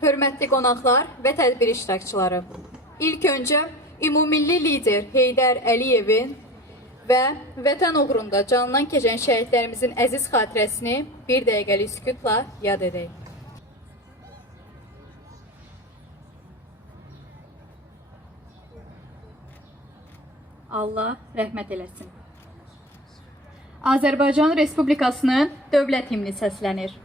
Hörmətli qonaqlar və tədbir iştirakçıları, İlk öncə ümumilli lider Heydər Əliyevin və vətən uğrunda canından keçən şəhidlərimizin əziz xatirəsini bir dəqiqəlik sükutla yad edək. Allah rəhmət eləsin. Azərbaycan Respublikasının dövlət himni səslənir.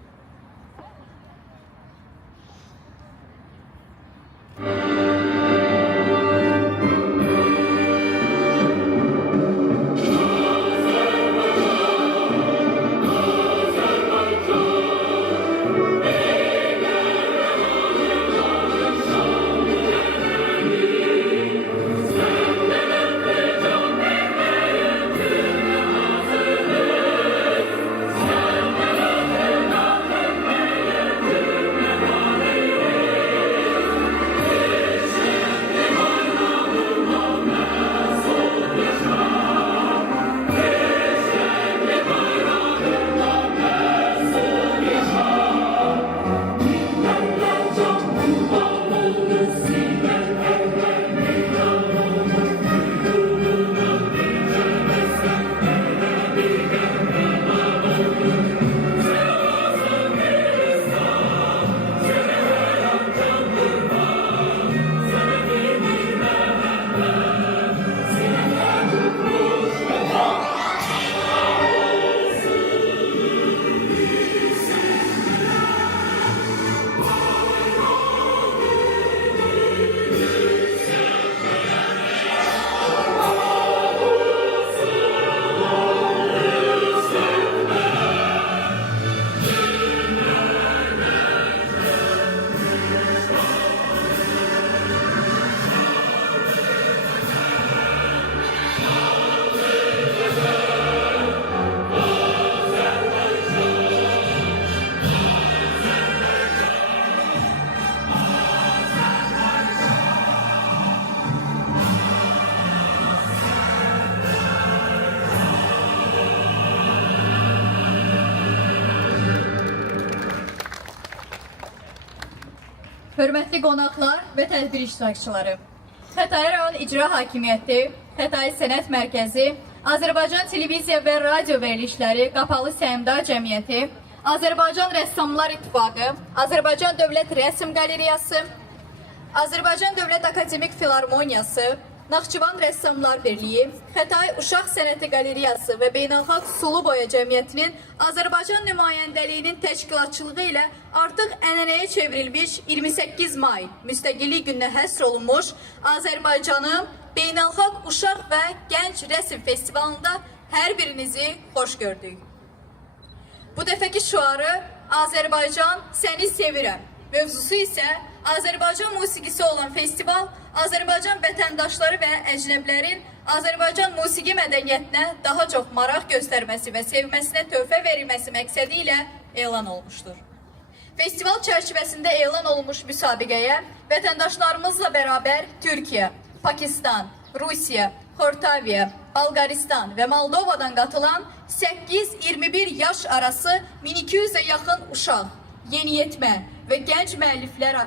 Hörmətli qonaqlar və tədbir iştirakçıları, Xətai rayon İcra Hakimiyyəti, Xətai Sənət Mərkəzi, Azərbaycan Televiziya və Radio Verilişləri Qapalı Səhmdar Cəmiyyəti, Azərbaycan Rəssamlar İttifaqı, Azərbaycan Dövlət Rəsm Qalereyası, Azərbaycan Dövlət Akademik Filarmoniyası, Naxçıvan Rəssamlar Birliyi, Xətai Uşaq Sənəti Qalereyası və Beynəlxalq Sulu Boya Cəmiyyətinin Azərbaycan nümayəndəliyinin təşkilatçılığı ilə artıq ənənəyə çevrilmiş 28 may Müstəqillik gününə həsr olunmuş Azərbaycanın Beynəlxalq Uşaq və Gənc Rəsm Festivalında hər birinizi xoş gördük. Bu dəfəki şüarı Azərbaycan Səni Sevirəm mövzusu isə Azərbaycan musiqisi olan festival, Azərbaycan vətəndaşları və əcnəblərin Azərbaycan musiqi mədəniyyətinə daha çox maraq göstərməsi və sevməsinə töhfə verilməsi məqsədi ilə elan olmuşdur. Festival çərçivəsində elan olunmuş müsabiqəyə vətəndaşlarımızla bərabər Türkiyə, Pakistan, Rusiya, Xortaviya, Balqaristan və Moldovadan qatılan 8-21 yaş arası 1200-ə yaxın uşaq, yeniyetmə və gənc müəlliflər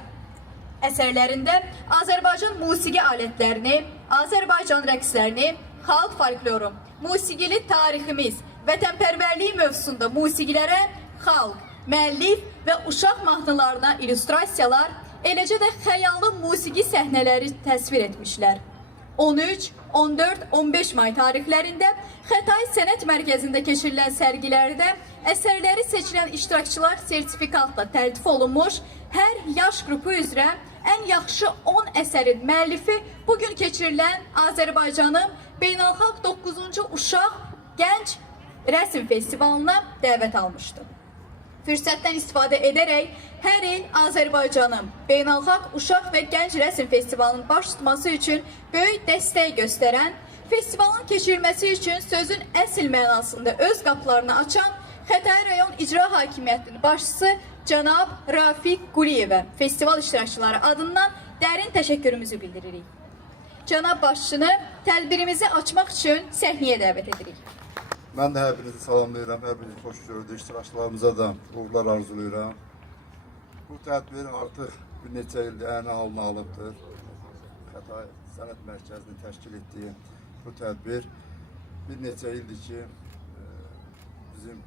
əsərlərində Azərbaycan musiqi alətlərini, Azərbaycan rəqslərini, xalq folkloru, musiqili tariximiz, vətənpərvərliyi mövzusunda musiqilərə, xalq, müəllif və uşaq mahnılarına illüstrasiyalar, eləcə də xəyallı musiqi səhnələri təsvir etmişlər. 13, 14, 15 may tarixlərində Xətai Sənət Mərkəzində keçirilən sərgilərdə əsərləri seçilən iştirakçılar sertifikatla təltif olunmuş, hər yaş qrupu üzrə ən yaxşı 10 əsərin müəllifi bugün keçirilən Azərbaycanın Beynəlxalq 9-cu Uşaq Gənc Rəsm Festivalına dəvət almışdı. Fürsətdən istifadə edərək hər il Azərbaycanın Beynəlxalq Uşaq və Gənc Rəsm Festivalının baş tutması üçün böyük dəstək göstərən, festivalın keçirilməsi üçün sözün əsl mənasında öz qapılarını açan Xətai rayon İcra Hakimiyyətinin başçısı cənab Rafiq Quliyevə festival iştirakçıları adından dərin təşəkkürümüzü bildiririk. Cənab başçını tədbirimizi açmaq üçün səhnəyə dəvət edirik. Mən də hər birinizi salamlayıram, hər birinizi xoş gördük, iştirakçılarımıza da uğurlar arzulayıram. Bu tədbir artıq bir neçə ildir əyni halına alıbdır. Xətai Sənət Mərkəzinin təşkil etdiyi bu tədbir bir neçə ildir ki, bizim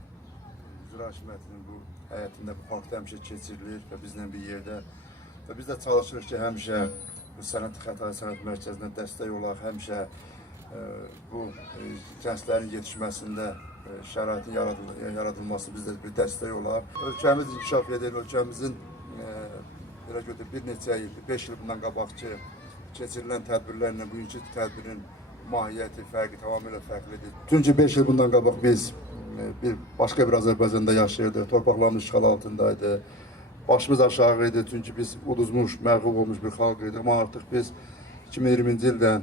icra hakimiyyətinin bu həyətində bu parkda həmişə keçirilir və bizlə bir yerdə və biz də çalışırıq ki, həmişə bu Xətai Sənət Mərkəzinə dəstək olaq, həmişə bu gənclərin yetişməsində şəraitin yaradılması bizdə bir dəstək olar. Ölkəmiz inkişaf edir, ölkəmizin belə götür bir neçə il, 5 il bundan qabaqki keçirilən tədbirlərlə bugünkü tədbirin mahiyyəti, fərqi tamamilə fərqlidir. Çünki 5 il bundan qabaq biz başqa bir Azərbaycanda yaşayırdıq, torpaqlarımız işğal altındaydı. Başımız aşağı idi, çünki biz uduzmuş, məğlub olmuş bir xalq idik. Amma artıq biz 2020-ci ildən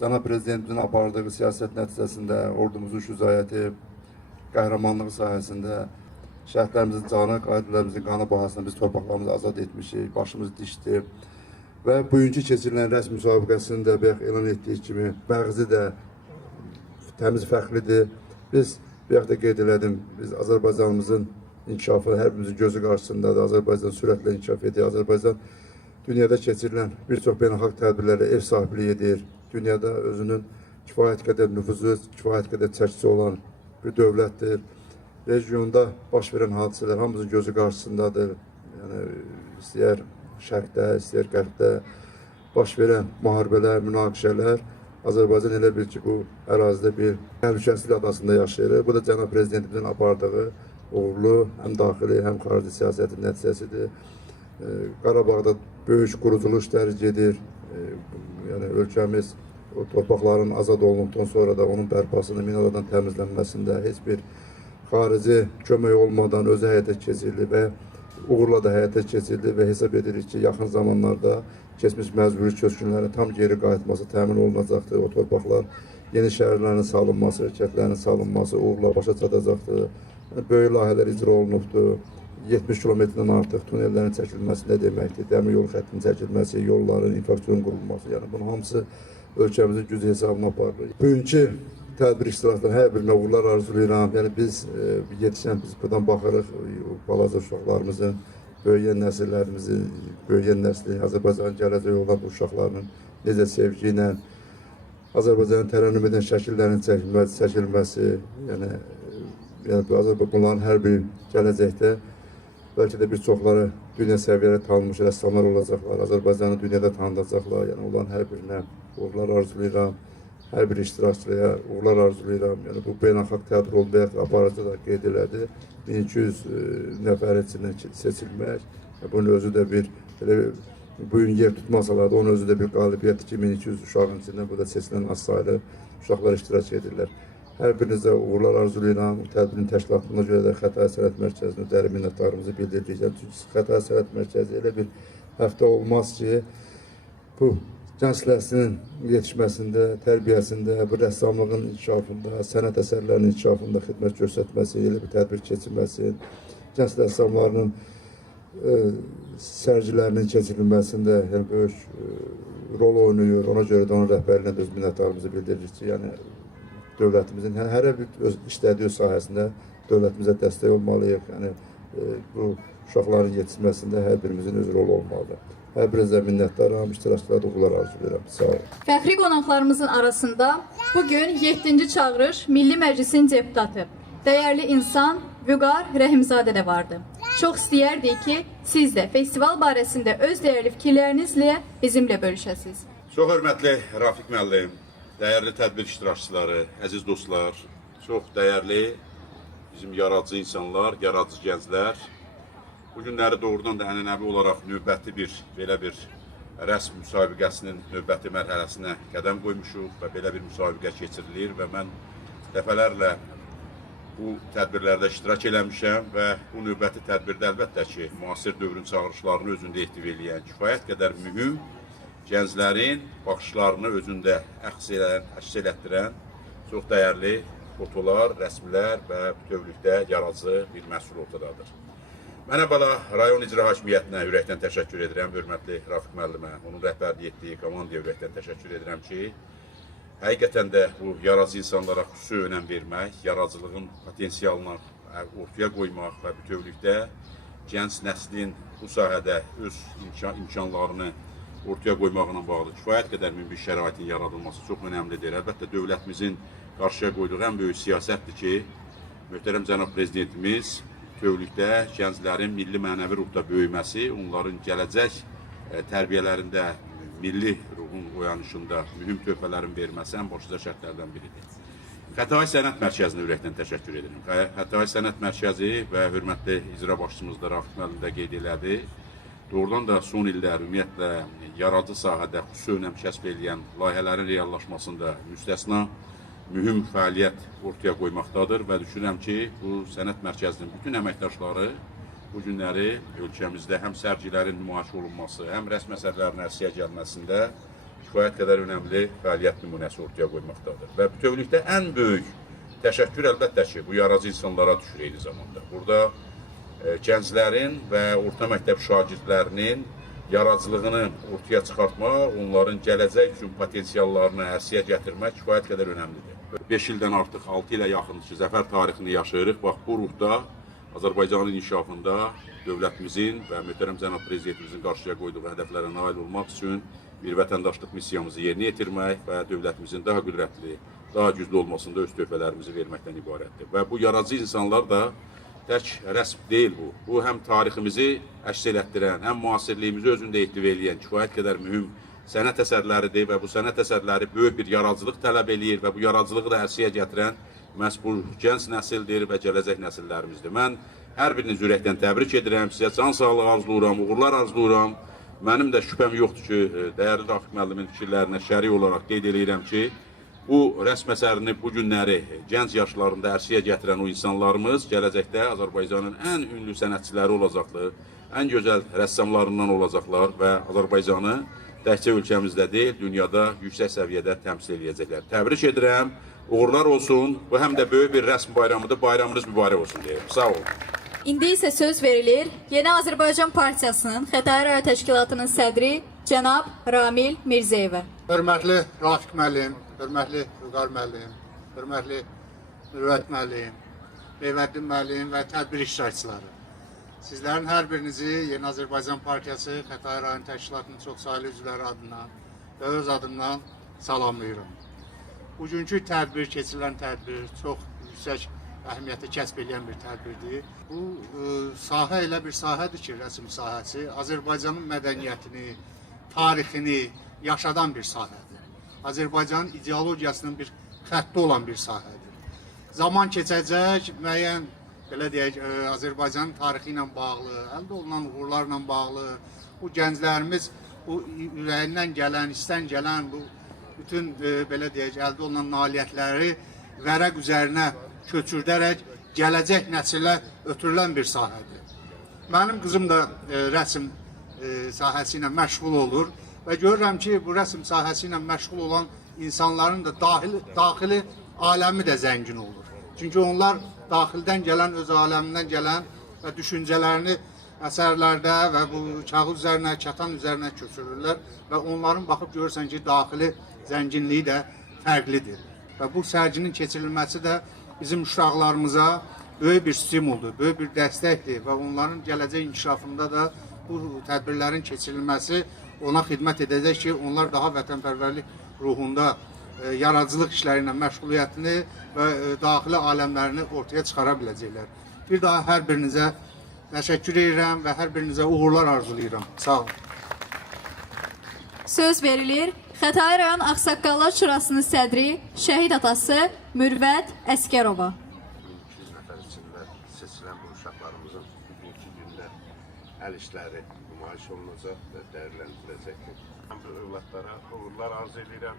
Cənab Prezidentimizin apardığı siyasət nəticəsində ordumuzun şücaəti, qəhrəmanlığı sayəsində şəhidlərimizin canı, qaidələrimizin qanı bahasına biz torpaqlarımızı azad etmişik, başımız dişdi. Və bugünkü keçirilən rəsm müsabiqəsində elan etdiyi kimi məğzi də təmiz fəxridir. Biz bayaq da qeyd elədim, biz Azərbaycanımızın inkişafı hər birimizin gözü qarşısındadır. Azərbaycan sürətlə inkişaf edir. Azərbaycan dünyada keçirilən bir çox beynəlxalq tədbirlərlə ev sahibliyi edir. Dünyada özünün kifayət qədər nüfuzu, kifayət qədər çəkisi olan bir dövlətdir. Regionda baş verən hadisələr hamımızın gözü qarşısındadır. Yəni, istəyər şərqdə, istəyər qərbdə baş verən müharibələr, münaqişələr Azərbaycan elə bil ki, bu ərazidə bir təhlükəsizlik adasında yaşayır. Bu da Cənab Prezidentimizin apardığı uğurlu, həm daxili, həm xarici siyasətin nəticəsidir. Qarabağda böyük quruculuq işləri gedir. Yəni, ölkəmiz o torpaqların azad olunduqdan sonra da onun bərpasını, minalardan təmizlənməsində heç bir xarici kömək olmadan özü həyata keçirilir və uğurla da həyata keçirilir və hesab edirik ki, yaxın zamanlarda keçmiş məcburi köçkünlərin tam geri qayıtması təmin olunacaqdır. O torpaqlar yeni şəhərlərin salınması, şirkətlərin salınması uğurla başa çatacaqdır. Böyük layihələr icra olunubdur. 70 kilometrdən artıq tunellərin çəkilməsi nə deməkdir? Dəmir yol xəttinin çəkilməsi, yolların, infrastrukturun qurulması. Yəni, bunun hamısı ölkəmizin gücü hesabına aparılır. Bugünkü tədbir iştirakçılarına hər birinə uğurlar arzulayıram. Yəni, biz yetişən, biz buradan baxırıq, balaca uşaqlarımızın, böyüyən nəsillərimizin, böyüyən nəsli, Azərbaycanın gələcək olan uşaqlarının necə sevgi ilə Azərbaycanın tərənnüm edən şəkillərin çəkilməsi, yəni bunların hər biri gələcəkdə bəlkə də bir çoxları dünya səviyyədə tanınmış rəssamlar olacaqlar, Azərbaycanı dünyada tanınacaqlar. Yəni, onların hər birinə uğurlar arzulayıram, hər bir iştirakçıya uğurlar arzulayıram. Yəni, bu beynəlxalq teatr olmayaq, aparıcı da qeyd elədi. 1200 nəfər içindən seçilmək, bunun özü də bir, bugün yer tutmasalar da, onun özü də bir qalibiyyətdir ki, 1200 uşağın içindən burada seçilən az sayılı uşaqlar iştirak edirlər. Hər birinizə uğurlar arzulayıram. Tədbirin təşkilatına görə də Xətai Sənət Mərkəzinə dərin minnətdarlığımızı bildiririk. Çünki Xətai Sənət Mərkəzi elə bir həftə olmaz ki, bu gənc nəslinin yetişməsində, tərbiyəsində, bu rəssamlığın inkişafında, sənət əsərlərinin inkişafında xidmət göstərməsi, elə bir tədbir keçirməsi, gənc rəssamlarının sərgilərinin keçirilməsində böyük rol oynayır. Ona görə də onun rəhbərliyinə də öz minnətdarlığımızı bildiririk ki, yəni dövlətimizin hər bir öz işlədiyi sahəsində dövlətimizə dəstək olmalıyıq. Yəni, bu uşaqların yetişməsində hər birimizin öz rolu olmalıdır. Hər birinizə minnətdaram, iştirakçılara da uğurlar arzulayıram. Sağ olun. Fəxri qonaqlarımızın arasında bugün 7-ci çağırış Milli Məclisin deputatı, dəyərli insan Vüqar Rəhimzadə də vardı. Çox istəyərdik ki, siz də festival barəsində öz dəyərli fikirlərinizlə bizimlə bölüşəsiniz. Çox hörmətli Rafiq müəllim, dəyərli tədbir iştirakçıları, əziz dostlar, çox dəyərli bizim yaradıcı insanlar, yaradıcı gənclər. Bu günləri doğrudan da ənənəvi olaraq növbəti belə bir rəsm müsabiqəsinin növbəti mərhələsinə qədəm qoymuşuq və belə bir müsabiqə keçirilir və mən dəfələrlə bu tədbirlərdə iştirak eləmişəm və bu növbəti tədbirdə əlbəttə ki, müasir dövrün çağırışlarını özündə ehtiv eləyən, kifayət qədər mühüm gənclərin baxışlarını özündə əks elətdirən çox dəyərli fotolar, rəsmlər və bütövlükdə yaradıcı bir məhsul ortadadır. Mənə bala rayon icra hakimiyyətinə ürəkdən təşəkkür edirəm, hörmətli Rafiq müəllimə, onun rəhbərlik etdiyi komandaya ürəkdən təşəkkür edirəm ki, həqiqətən də bu yaradıcı insanlara xüsusi önəm vermək, yaradıcılığın potensialını ortaya qoymaq və bütövlükdə gənc nəslin bu sahədə öz imkanlarını ortaya qoymaqla bağlı kifayət qədər münbit şəraitin yaradılması çox önəmlidir. Əlbəttə, dövlətimizin qarşıya qoyduğu ən böyük siyasətdir ki, möhtərəm cənab prezidentimiz bütövlükdə gənclərin milli mənəvi ruhda böyüməsi, onların gələcək tərbiyələrində milli ruhun oyanışında mühüm töhfələrin verməsi ən başlıca şərtlərdən biridir. Xətai Sənət Mərkəzinə ürəkdən təşəkkür edirəm. Xətai Sənət Mərkəzi və hörmətli icra başçımız da Rafiq müəllim də qeyd elədi. Doğrudan da son illər ümumiyyətlə yaradıcı sahədə xüsusi önəm kəsb edən layihələrin reallaşmasında müstəsna mühüm fəaliyyət ortaya qoymaqdadır və düşünürəm ki, bu sənət mərkəzinin bütün əməkdaşları bu günləri ölkəmizdə həm sərgilərin nümayiş olunması, həm rəsm əsərlərin ərsəyə gəlməsində kifayət qədər önəmli fəaliyyət nümunəsi ortaya qoymaqdadır. Və bütövlükdə ən böyük təşəkkür əlbəttə ki, bu yaradıcı insanlara düşür eyni zamanda. Burada gənclərin və orta məktəb şagirdlərinin yaradıcılığını ortaya çıxartmaq, onların gələcək üçün potensiallarını ərsəyə gətirmək kifayət qədər önəmlidir. 5 ildən artıq 6 ilə yaxın ki, zəfər tarixini yaşayırıq. Bax, bu ruhda Azərbaycanın inkişafında dövlətimizin və möhtərəm cənab prezidentimizin qarşıya qoyduğu hədəflərə nail olmaq üçün bir vətəndaşlıq missiyamızı yerinə yetirmək və dövlətimizin daha qüdrətli, daha güclü olmasında öz töhfələrimizi verməkdən ibarətdir. Və bu yaradıcı insanlar da tək rəsm deyil bu. Bu həm tariximizi əks elətdirən, həm müasirliyimizi özündə ehtiva edən kifayət qədər mühüm sənət əsərləridir və bu sənət əsərləri böyük bir yaradıcılıq tələb eləyir və bu yaradıcılığı da ərsəyə gətirən məhz bu gənc nəsildir və gələcək nəsillərimizdir. Mən hər birinizi ürəkdən təbrik edirəm, sizə can sağlığı arzulayıram, uğurlar arzulayıram. Mənim də şübhəm yoxdur ki, dəyərli Rafiq müəllimin fikirlərinə şərik olaraq qeyd edirəm ki, bu rəsm əsərini bu günləri gənc yaşlarında ərsəyə gətirən o insanlarımız gələcəkdə Azərbaycanın ən ünlü sənətçiləri olacaqlar, ən gözəl rəssamlarından olacaqlar və Azərbaycanı təkcə ölkəmizdə deyil, dünyada yüksək səviyyədə təmsil edəcəklər. Təbrik edirəm, uğurlar olsun. Bu həm də böyük bir rəsm bayramıdır, bayramınız mübarək olsun deyirəm. Sağ olun. İndi isə söz verilir Yeni Azərbaycan Partiyasının Xətai rayon təşkilatının sədri cənab Ramil Mirzəyevə. Hörmətli Rafiq müəllim, hörmətli Vüqar müəllim, hörmətli Mürvət müəllim, Meyvəddin müəllim və tədbir iştirakçıları. Sizlərin hər birinizi Yeni Azərbaycan Partiyası Xətai rayon təşkilatının çoxsaylı üzvləri adından və öz adından salamlayıram. Bugünkü tədbir, keçirilən tədbir çox yüksək əhəmiyyəti kəsb edən bir tədbirdir. Bu sahə elə bir sahədir ki, rəsm sahəsi Azərbaycanın mədəniyyətini, tarixini yaşadan bir sahədir. Azərbaycanın ideologiyasının bir xətti olan bir sahədir. Zaman keçəcək, müəyyən, belə deyək, Azərbaycanın tarixi ilə bağlı, əldə olunan uğurlarla bağlı, bu gənclərimiz bu ürəyindən gələn, istən gələn, bu bütün, belə deyək, əldə olunan nailiyyətləri vərəq üzərinə köçürdərək gələcək nəsillə ötürülən bir sahədir. Mənim qızım da rəsm sahəsi ilə məşğul olur və görürəm ki, bu rəsm sahəsi ilə məşğul olan insanların da daxili aləmi də zəngin olur. Çünki onlar daxildən gələn, öz aləmindən gələn və düşüncələrini əsərlərdə və bu kağız üzərinə, kətan üzərinə köçürürlər və onların baxıb görürsən ki, daxili zənginliyi də fərqlidir. Və bu sərginin keçirilməsi də bizim uşaqlarımıza böyük bir stimuldur, böyük bir dəstəkdir və onların gələcək inkişafında da bu tədbirlərin keçirilməsi ona xidmət edəcək ki, onlar daha vətənpərvərlik ruhunda yaradıcılıq işləri ilə məşğuliyyətini və daxili aləmlərini ortaya çıxara biləcəklər. Bir daha hər birinizə təşəkkür edirəm və hər birinizə uğurlar arzulayıram. Sağ olun. Söz verilir Xətai rayon Ağsaqqallar Şurasının sədri, şəhid atası Mürvət Əskərova. 200 nəfər içində seçilən bu uşaqlarımızın bugünkü gündə əl işləri nümayiş olunacaq və dəyərləndiriləcəkdir. Mən bu övladlara uğurlar arzu edirəm.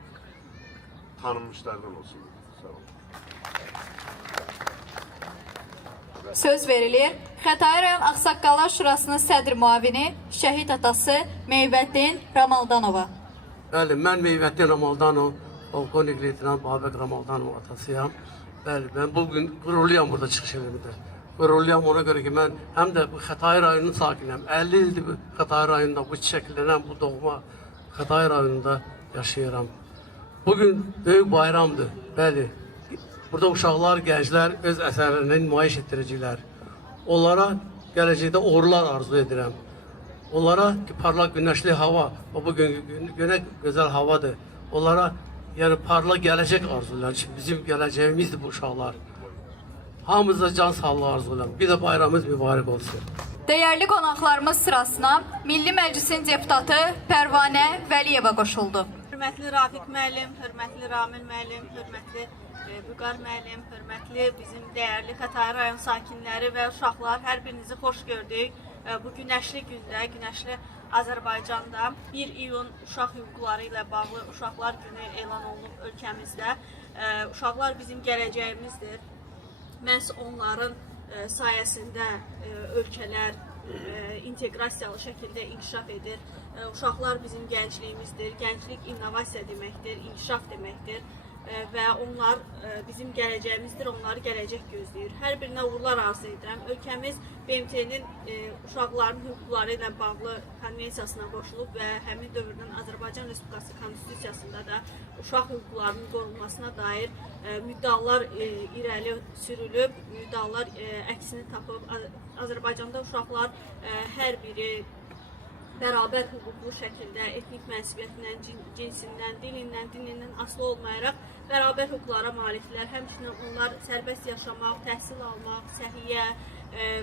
Tanınmışlardan olsun. Sağ olun. Söz verilir Xətai rayon Ağsaqqallar Şurasının sədri müavini, şəhid atası Meyvəddin Ramaldanova. Bəli, mən Meyvəddin Ramaldanov, polkovnik leytenant Babək Ramaldanov atasıyam. Bəli, mən bugün qürurluyam burada çıxış elimdə. Qürurluyam ona görə ki, mən həm də bu Xətai rayonunun sakiniyəm. 50 ildir bu Xətai rayonunda bu çiçəklənən, bu doğma Xətai rayonunda yaşayıram. Bugün böyük bayramdır, bəli. Burada uşaqlar, gənclər öz əsərlərini nümayiş etdirəcəklər. Onlara gələcəkdə uğurlar arzu edirəm. Onlara ki, parlaq günəşli hava, o bugün günə gözəl havadır. Onlara yəni parlaq gələcək arzulayıram ki, bizim gələcəyimizdir bu uşaqlar. Hamımıza can sağlığı arzulayıram. Bir də bayramımız mübarək olsun. Dəyərli qonaqlarımız sırasına Milli Məclisin deputatı Pərvanə Vəliyeva qoşuldu. Hörmətli Rafiq müəllim, hörmətli Ramil müəllim, hörmətli Vüqar müəllim, hörmətli bizim dəyərli Xətai rayon sakinləri və uşaqlar, hər birinizi xoş gördük. Bu günəşli gündə, günəşli Azərbaycanda 1 iyun uşaq hüquqları ilə bağlı Uşaqlar Günü elan olunub ölkəmizdə. Uşaqlar bizim gələcəyimizdir. Məhz onların sayəsində ölkələr inteqrasiyalı şəkildə inkişaf edir. Uşaqlar bizim gəncliyimizdir. Gənclik innovasiya deməkdir, inkişaf deməkdir və onlar bizim gələcəyimizdir, onları gələcək gözləyir. Hər birinə uğurlar arzu edirəm. Ölkəmiz BMT-nin uşaqların hüquqları ilə bağlı konvensiyasına qoşulub və həmin dövrdən Azərbaycan Respublikası Konstitusiyasında da uşaq hüquqlarının qorunmasına dair müddəalar irəli sürülüb, müddəalar əksini tapıb. Azərbaycanda uşaqlar hər biri bərabər hüquqlu şəkildə etnik mənsubiyyətindən, cinsindən, dinindən asılı olmayaraq bərabər hüquqlara malikdirlər. Həmçinin onlar sərbəst yaşamaq, təhsil almaq, səhiyyə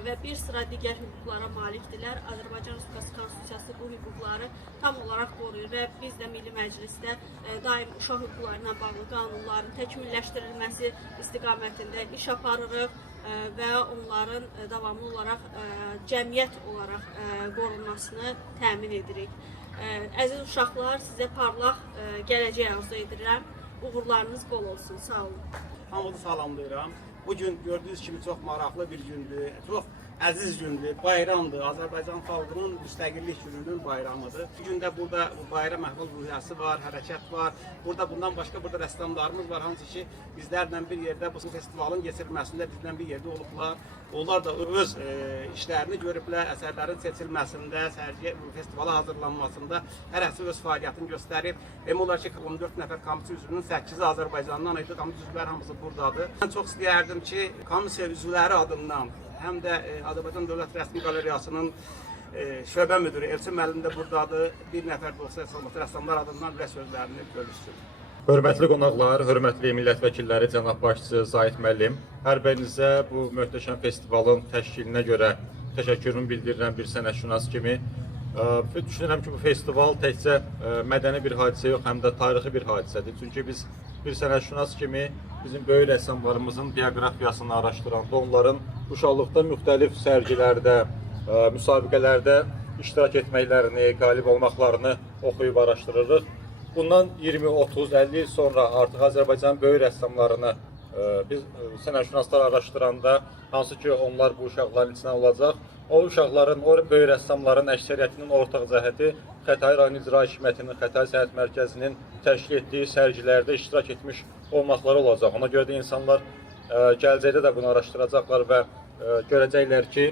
və bir sıra digər hüquqlara malikdirlər. Azərbaycan Respublikası Konstitusiyası bu hüquqları tam olaraq qoruyur və biz də Milli Məclisdə daim uşaq hüquqları ilə bağlı qanunların təkmilləşdirilməsi istiqamətində iş aparırıq və onların davamlı olaraq cəmiyyət olaraq qorunmasını təmin edirik. Əziz uşaqlar, sizə parlaq gələcək arzu edirəm. Uğurlarınız bol olsun. Sağ olun. Hamınızı salamlayıram. Bugün gördüyünüz kimi çox maraqlı bir gündür, çox əziz gündür, bayramdır. Azərbaycan xalqının müstəqillik gününün bayramıdır. Bu gündə burada bayram əhval ruhiyyəsi var, hərəkət var. Bundan başqa burada rəssamlarımız var, hansı ki bizlərlə bir yerdə bu festivalın keçirilməsində bizlə bir yerdə olublar. Onlar da öz işlərini görüblər, əsərlərin seçilməsində, festivala hazırlanmasında hər həsi öz fəaliyyətini göstərib. Demək olar ki, 14 nəfər komissiya üzvünün 8-i Azərbaycandan idi, komissiya üzvləri hamısı buradadır. Mən çox istəyərdim ki, komissiya üzvləri adından, həm də Azərbaycan Dövlət Rəsmi Qalereyasının şöbə müdürü Elçin müəllim də buradadır. Bir nəfər də olsa rəssamlar adından ürək sözlərini bölüşsün. Hörmətli qonaqlar, hörmətli millət vəkilləri, cənab başçı Zahid müəllim, hər birinizə bu möhtəşəm festivalın təşkilinə görə təşəkkürümü bildirirəm bir sənətşünas kimi. Düşünürəm ki, bu festival təkcə mədəni bir hadisə yox, həm də tarixi bir hadisədir. Çünki biz bir sənətşünas kimi bizim böyük rəssamlarımızın bioqrafiyasını araşdıranda, onların uşaqlıqda müxtəlif sərgilərdə, müsabiqələrdə iştirak etməklərini, qalib olmaqlarını oxuyub araşdırırıq. Bundan 20, 30, 50 il sonra artıq Azərbaycan böyük rəssamlarını biz sənətşünaslar araşdıranda, hansı ki onlar bu uşaqların içindən olacaq, o uşaqların, o böyük rəssamların əksəriyyətinin ortaq cəhəti Xətai rayon icra hakimiyyətinin, Xətai sənət mərkəzinin təşkil etdiyi sərgilərdə iştirak etmiş olmaqları olacaq. Ona görə də insanlar gələcəkdə də bunu araşdıracaqlar və görəcəklər ki,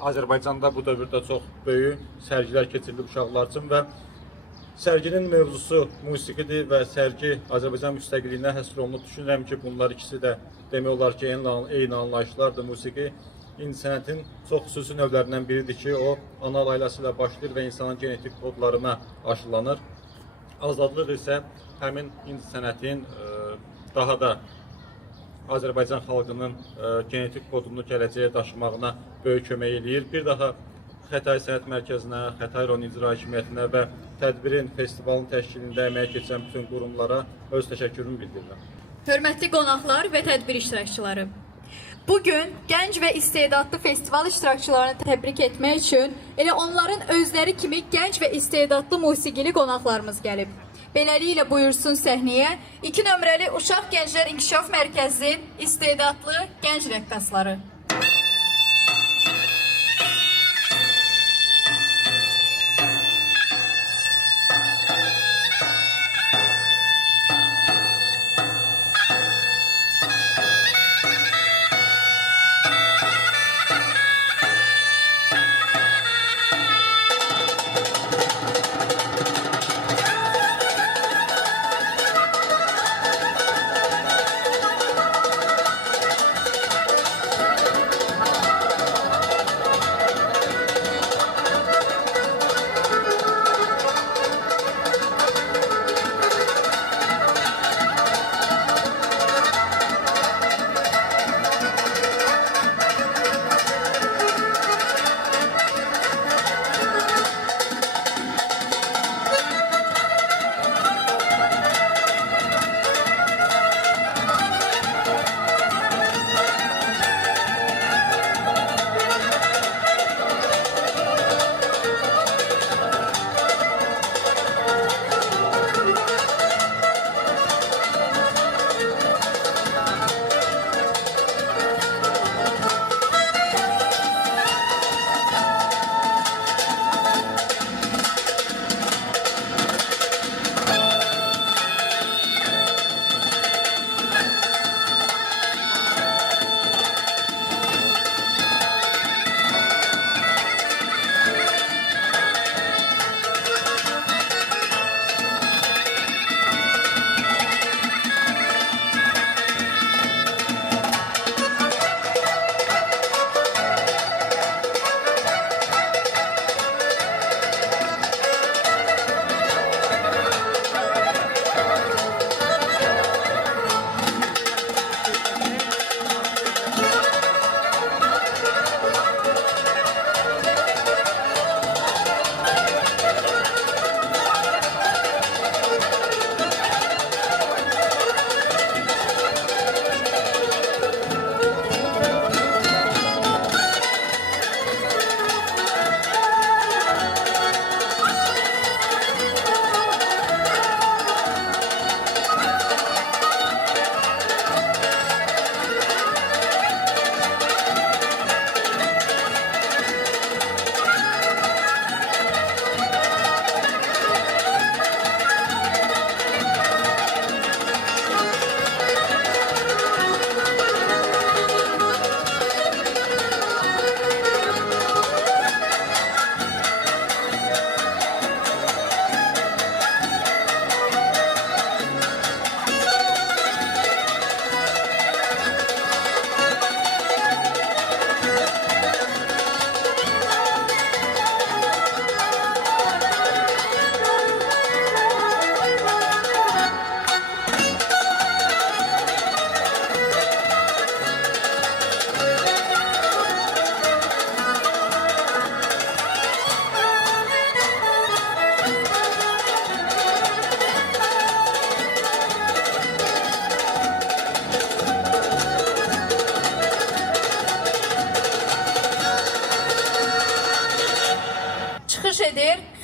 Azərbaycanda bu dövrdə çox böyük sərgilər keçirilib uşaqlar üçün və sərginin mövzusu musiqidir və sərgi Azərbaycan müstəqilliyinə həsr olunub. Düşünürəm ki, bunlar ikisi də demək olar ki, eyni anlayışlardır. Musiqi incəsənətin çox xüsusi növlərindən biridir ki, o ana layləsi ilə başlayır və insanın genetik kodlarına aşılanır. Azadlıq isə həmin incəsənətin daha da Azərbaycan xalqının genetik kodunu gələcəyə daşımağına böyük kömək eləyir. Bir daha Xətai Sənət Mərkəzinə, Xətai rayon icra hakimiyyətinə və tədbirin, festivalın təşkilində əməyə keçən bütün qurumlara öz təşəkkürümü bildirirəm. Hörmətli qonaqlar və tədbir iştirakçıları. Bugün gənc və istedadlı festival iştirakçılarını təbrik etmək üçün elə onların özləri kimi gənc və istedadlı musiqili qonaqlarımız gəlib. Beləliklə buyursun səhnəyə 2 nömrəli Uşaq Gənclər İnkişaf Mərkəzi istedadlı gənc rəqqasları.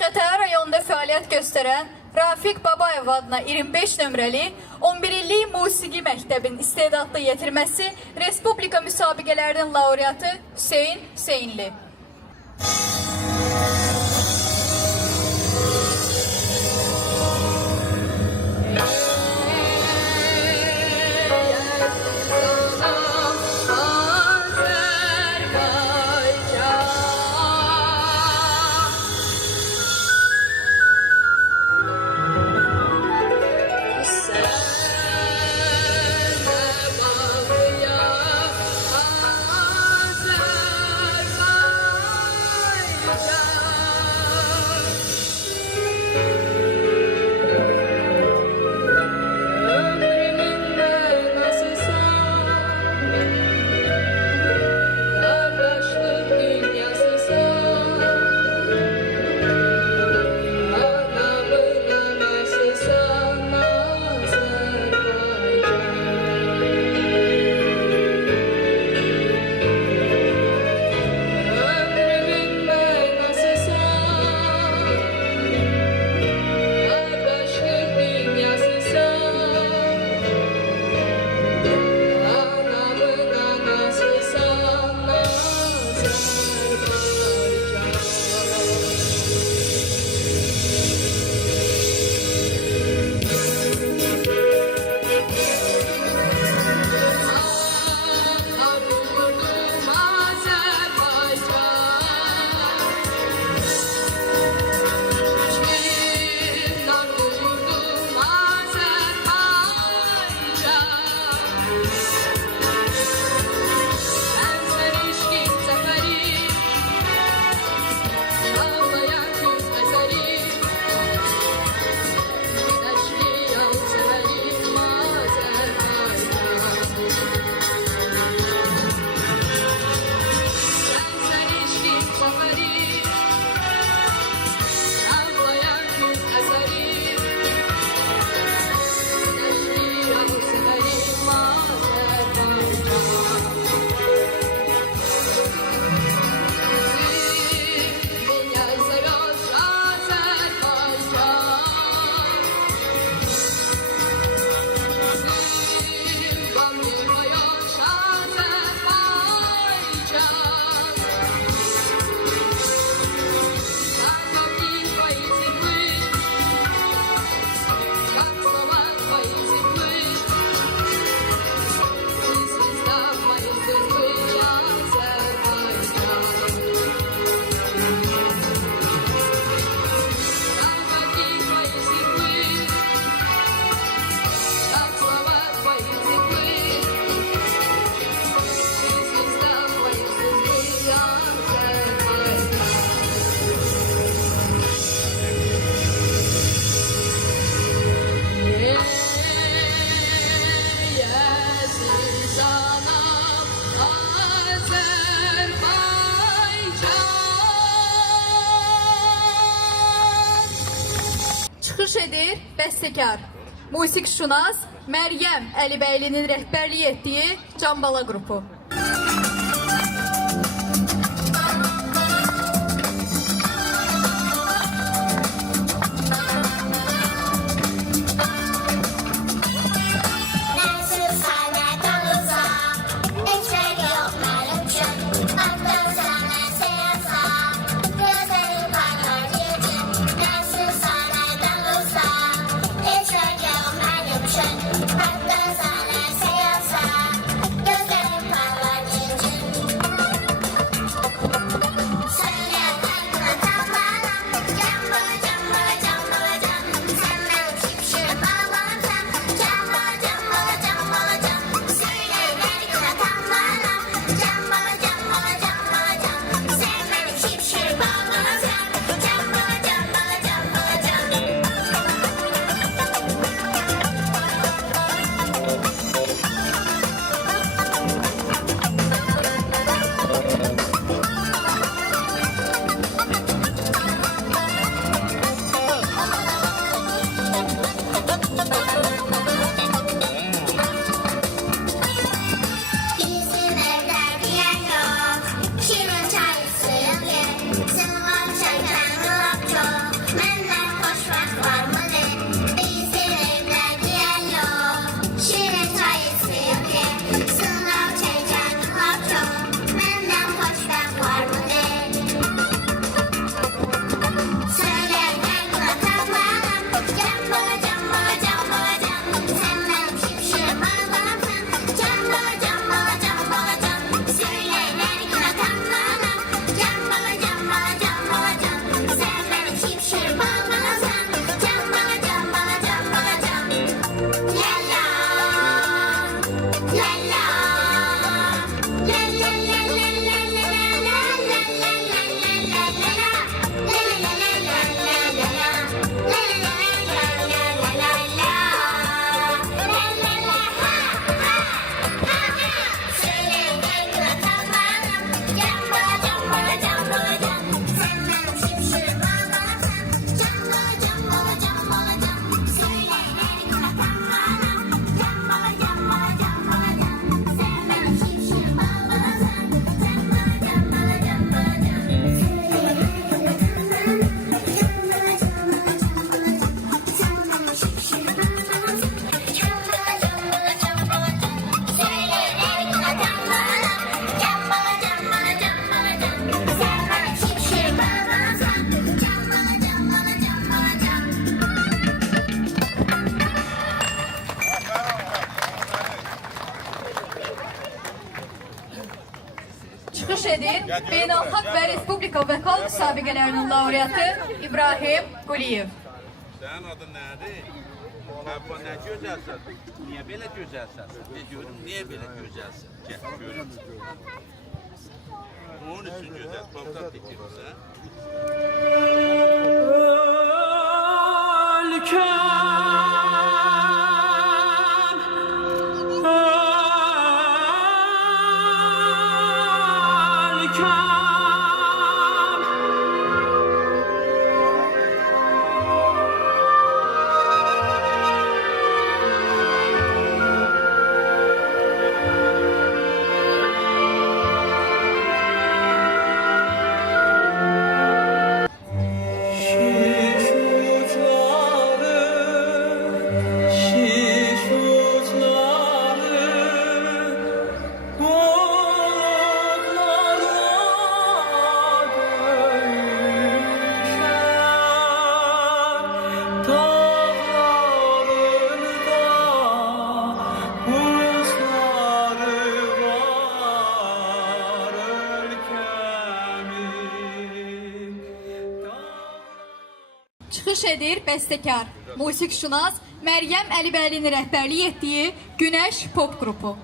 Xətai rayonunda fəaliyyət göstərən Rafiq Babayev adına 25 nömrəli 11 illik musiqi məktəbinin istedadlı yetirməsi Respublika müsabiqələrinin laureatı Hüseyn Hüseynli. Çıxış edir bəstəkar, musiqişünas Məryəm Əlibəylinin rəhbərlik etdiyi Cambala qrupu. Çıxış edir beynəlxalq və respublika vokal müsabiqələrinin laureatı İbrahim Quliyev. Sənin adın nədir? Həbba nə gözəlsən? Niyə belə gözəlsən? De görüm, niyə belə gözəlsən? Gəl, görüm. Onun üçün gözəl paltar tikirsən. Çıxış edir bəstəkar, musiqişünas Məryəm Əlibəlinin rəhbərlik etdiyi Günəş Pop qrupu.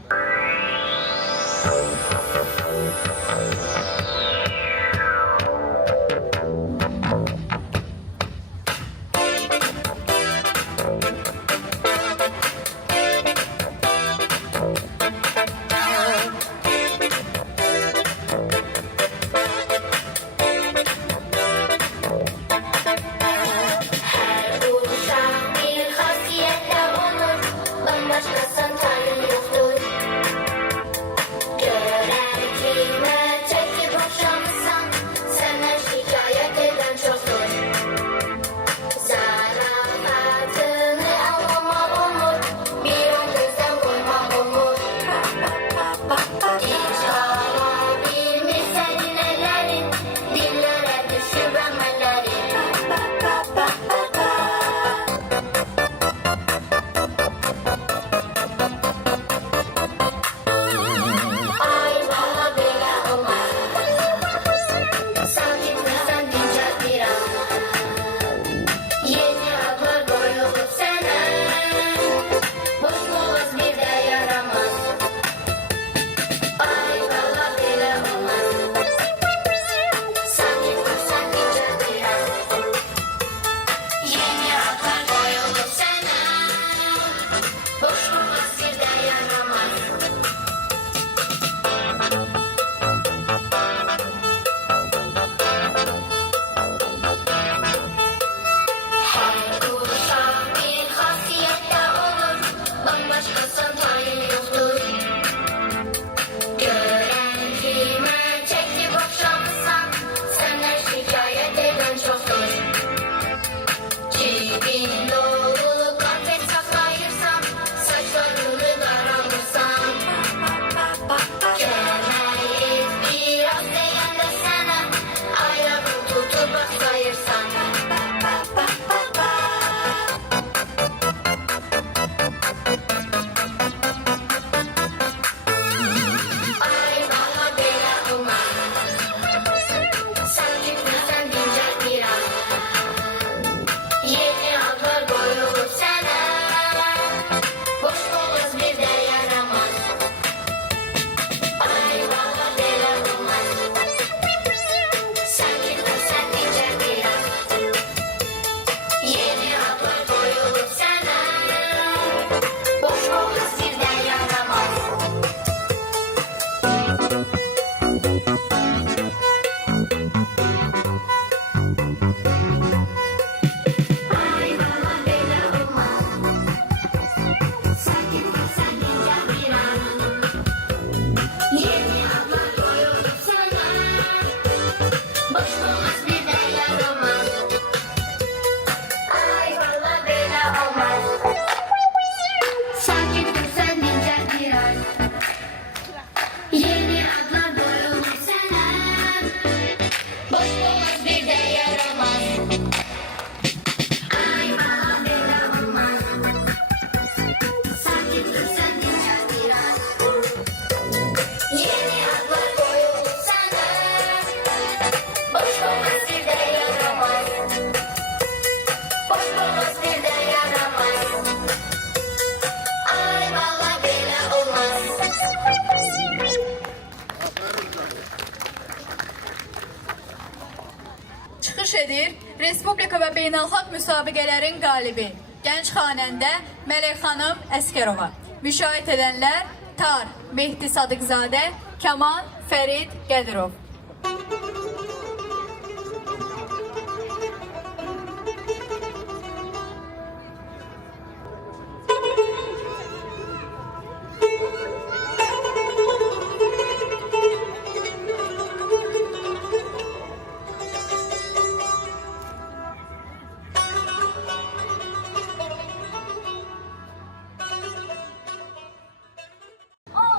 edir Respublika və beynəlxalq müsabiqələrin qalibi gənc xanəndə Mələk xanım Əskərova. Müşahidə edənlər tar Mehdi Sadıqzadə, kaman Fərid Qədirov.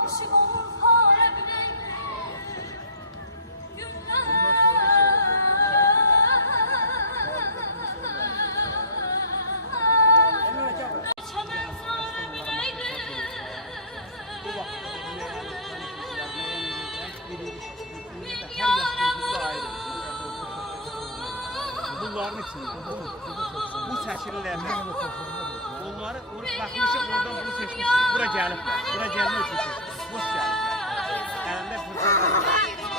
Aşık olur hale bileydi günler. Çemen sana bileydi. Bin yâre Bunların içinde. Bu seçililerle. Onları bakmışıq oradan bunu seçmişik. Bura gəliblər. Bura gəlmək üçün seçmişik. Boş gəliblər. Əlində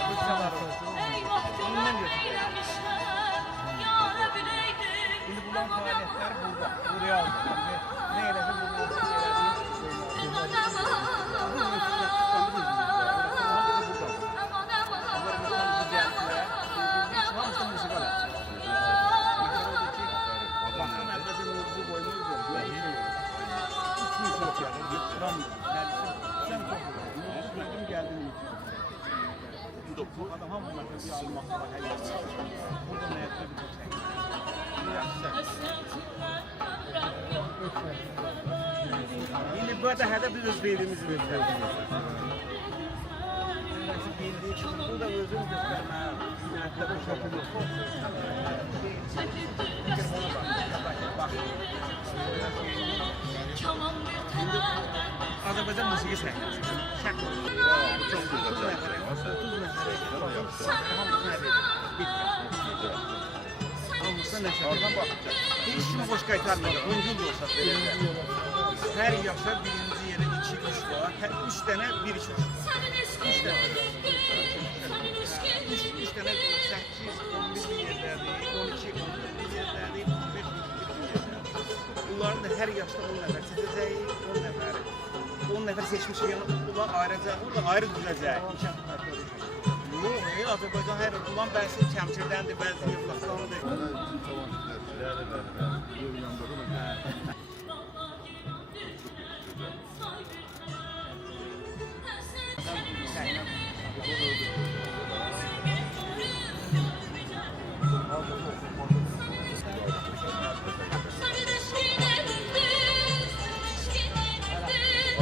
fırçalar var. Ondan götürürlər. Şimdi bunların fəaliyyətləri burada. Buraya aldılar. Ne elədi Şimdi burada hədəf biz öz verimizi göstərdik. Bildiği için burada özünü göstərməyə, qiymətlə bu şəkildə Azərbaycan musiqi səhnəsi. Çox gözəl. 30 nəfər. Hamısı nəşə. Heç kimi boş qaytarmıyor. 10 gün də olsa belə. Hər yaşa birinci yerə 2-3 var. 3 dənə bir iş var. 3 dənə. 3 dənə 8-11 bir yerlərdir. 12-11 yerlərdir. 15 bir yerlərdir. Bunların da hər yaşda 10 nəfər seçəcəyi, 10 nəfəri. 10 nəfər seçmişik, yəni bunlar ayrı düzəcək. Yox, Azərbaycan hər ulan bəzi Kəmkirdəndir, bəzi Yevlaxdandır.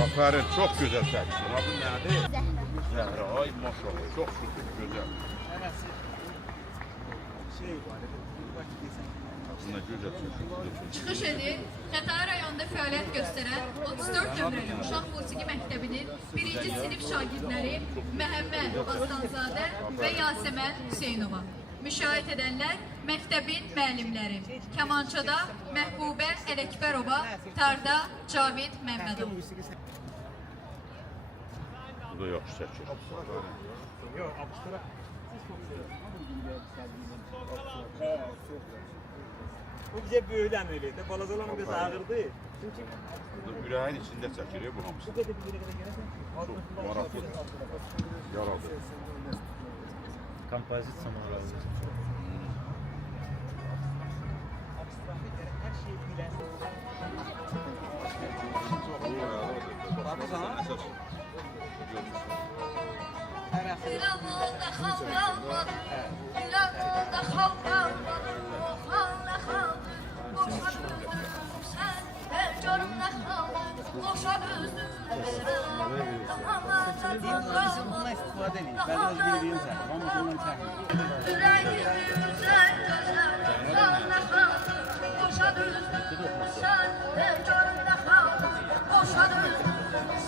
Aferin, çok güzel çəksin. Adın nədir? Zəhra. Ay maşallah, çok güzel. Aslında güzel çəksin. Çıxış edir Xətai rayonunda fəaliyyət göstərən 34 nömrəli Uşaq Musiqi Məktəbinin 1-ci sinif şagirdləri Məhəmməd Aslanzadə və Yasəmən Hüseynova. Müşahidə edənlər məktəbin müəllimləri. Kamançada Məhbubə Ələkbərova, tarda Cavid Məmmədov. Bu da yaxşı çəkir. Bu bizə böyüdən öyleydi. Balacaların biraz ağırdı. Çünki Ürəyin içində çəkir bu hamısı. bu qədər bir yerə qədər gəlirsən. Çox maraqlıdır. Yaradır. Kompozisiya maraqlıdır. Her şeyi bilen. İran'da xalqlar, İran'da xalqlar, xalqlar xalq, boşa düzdüm sən, hər görümdə xalq, boşa düzdüm Bizim bundan istifadə edin. Ben öz bildiğim sən. Ama bundan çəkin. Ürəyim üzər gözəl, xalqlar xalq, boşa düzdüm sən, hər görümdə xalq, boşa düzdüm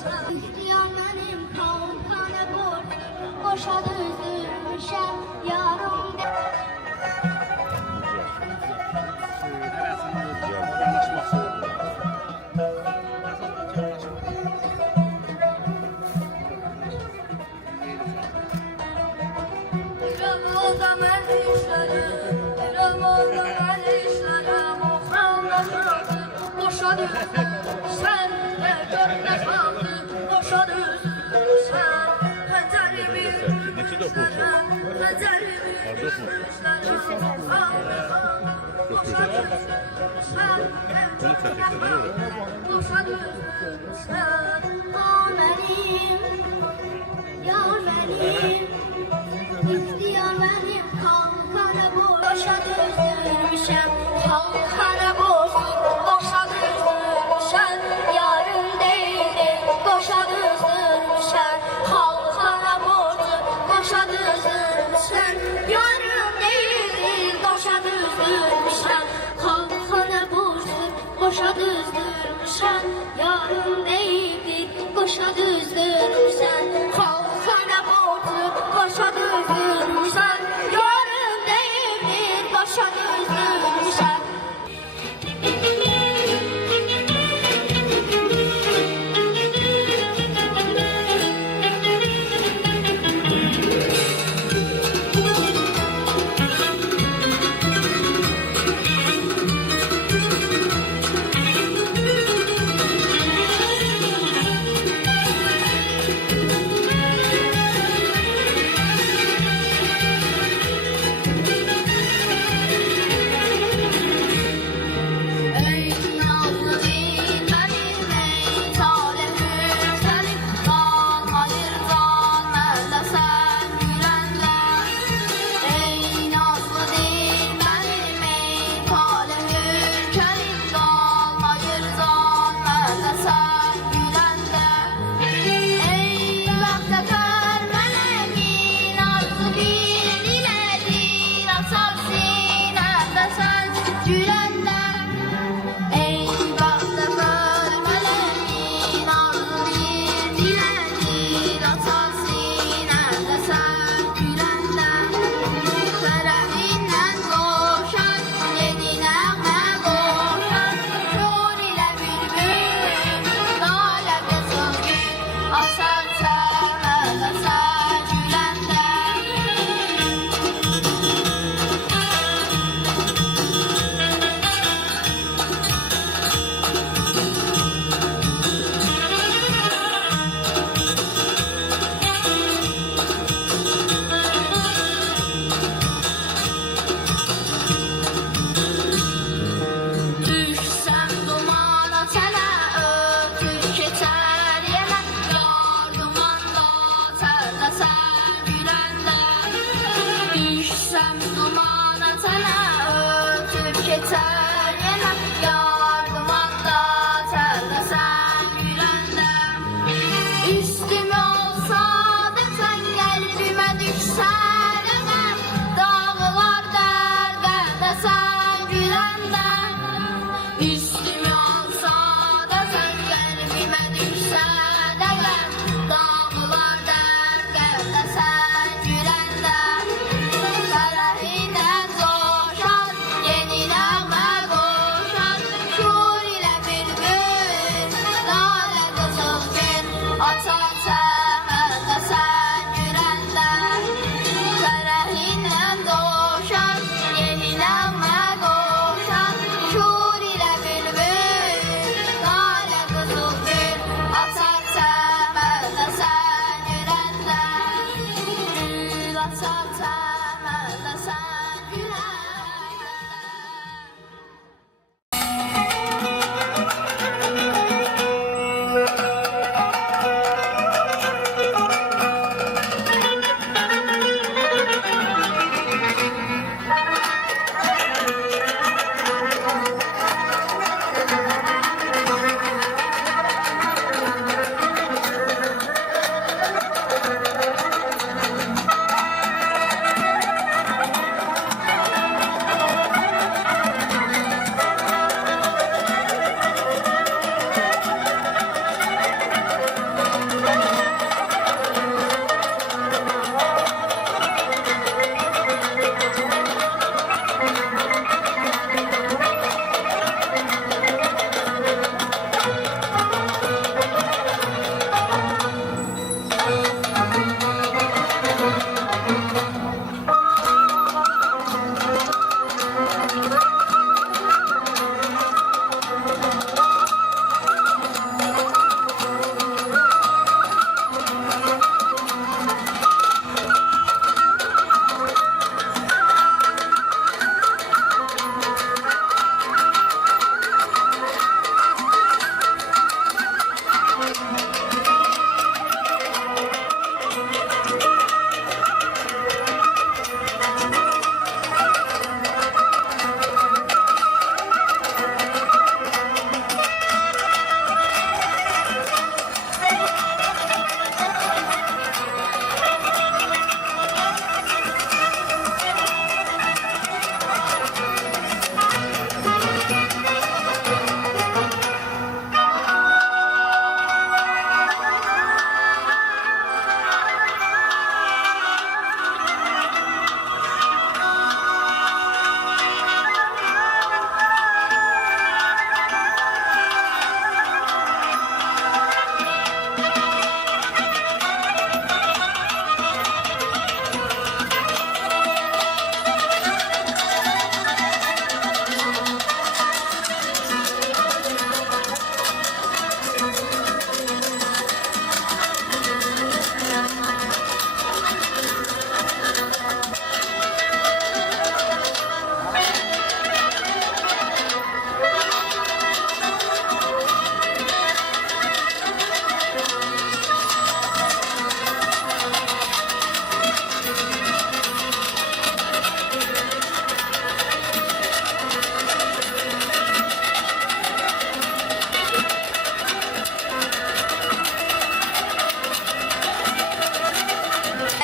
sən. İxtiyar mənim xalqana borc, boşa düzdürmüşəm yarım. Yanaşması oldu. İrem olda mən düşərəm, İrem yarımda kaldı, boşa düzülmüşəm. Xəncərimi gümüşlərəm, xəncərimi gümüşlərəm. Boşa düzülmüşəm, boşa düzülmüşəm. Mənim, yar mənim, İxtiyar mənim, xalqara boşa düzülmüşəm. Xalqara boşa düzülmüşəm. Yarım deyil, boşa düzülmüşəm. Xalqara boşa düzülmüşəm. Yarım deyil, boşa düzülmüşəm. Xalqara boşa düzülmüşəm. Yarım deyil, boşa düzülmüşəm. Xalqara boşa düzülmüşəm. Yarım deyil, boşa düzülmüşəm.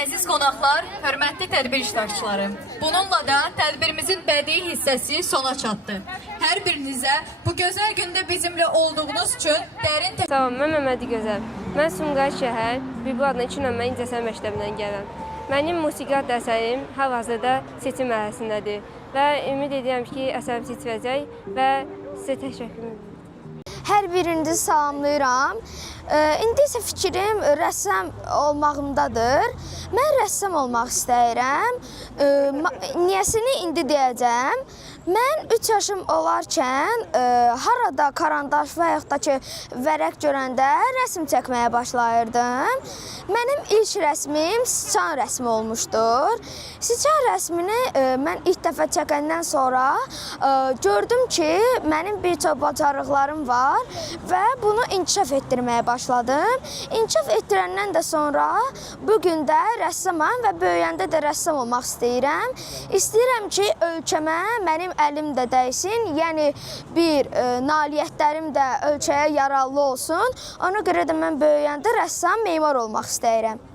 Əziz qonaqlar, hörmətli tədbir iştirakçıları. Bununla da tədbirimizin bədii hissəsi sona çatdı. Hər birinizə bu gözəl gündə bizimlə olduğunuz üçün dərin Sağ olun, mən Məmmədi Gözəl. Mən Sumqayıt şəhər Bibu adına 2 nömrə İncəsənət məktəbindən gəlirəm. Mənim musiqi dərslərim hal-hazırda seçim mərhələsindədir və ümid edirəm ki, əsərim seçiləcək və sizə təşəkkür edirəm. Hər birinizi salamlayıram. İndi isə fikrim rəssam olmağımdadır. Mən rəssam olmaq istəyirəm. Niyəsini indi deyəcəm. Mən 3 yaşım olarkən harada karandaş və yaxud da ki, vərəq görəndə rəsm çəkməyə başlayırdım. Mənim ilk rəsmim siçan rəsmi olmuşdur. Siçan rəsmini mən ilk dəfə çəkəndən sonra gördüm ki, mənim bir çox bacarıqlarım var və bunu inkişaf etdirməyə başladım. İnkişaf etdirəndən də sonra bugün də rəssamam və böyüyəndə də rəssam olmaq istəyirəm. İstəyirəm ki, ölkəmə mənim əlim də dəysin, yəni bir nailiyyətlərim də ölkəyə yararlı olsun. Ona görə də mən böyüyəndə rəssam, memar olmaq istəyirəm.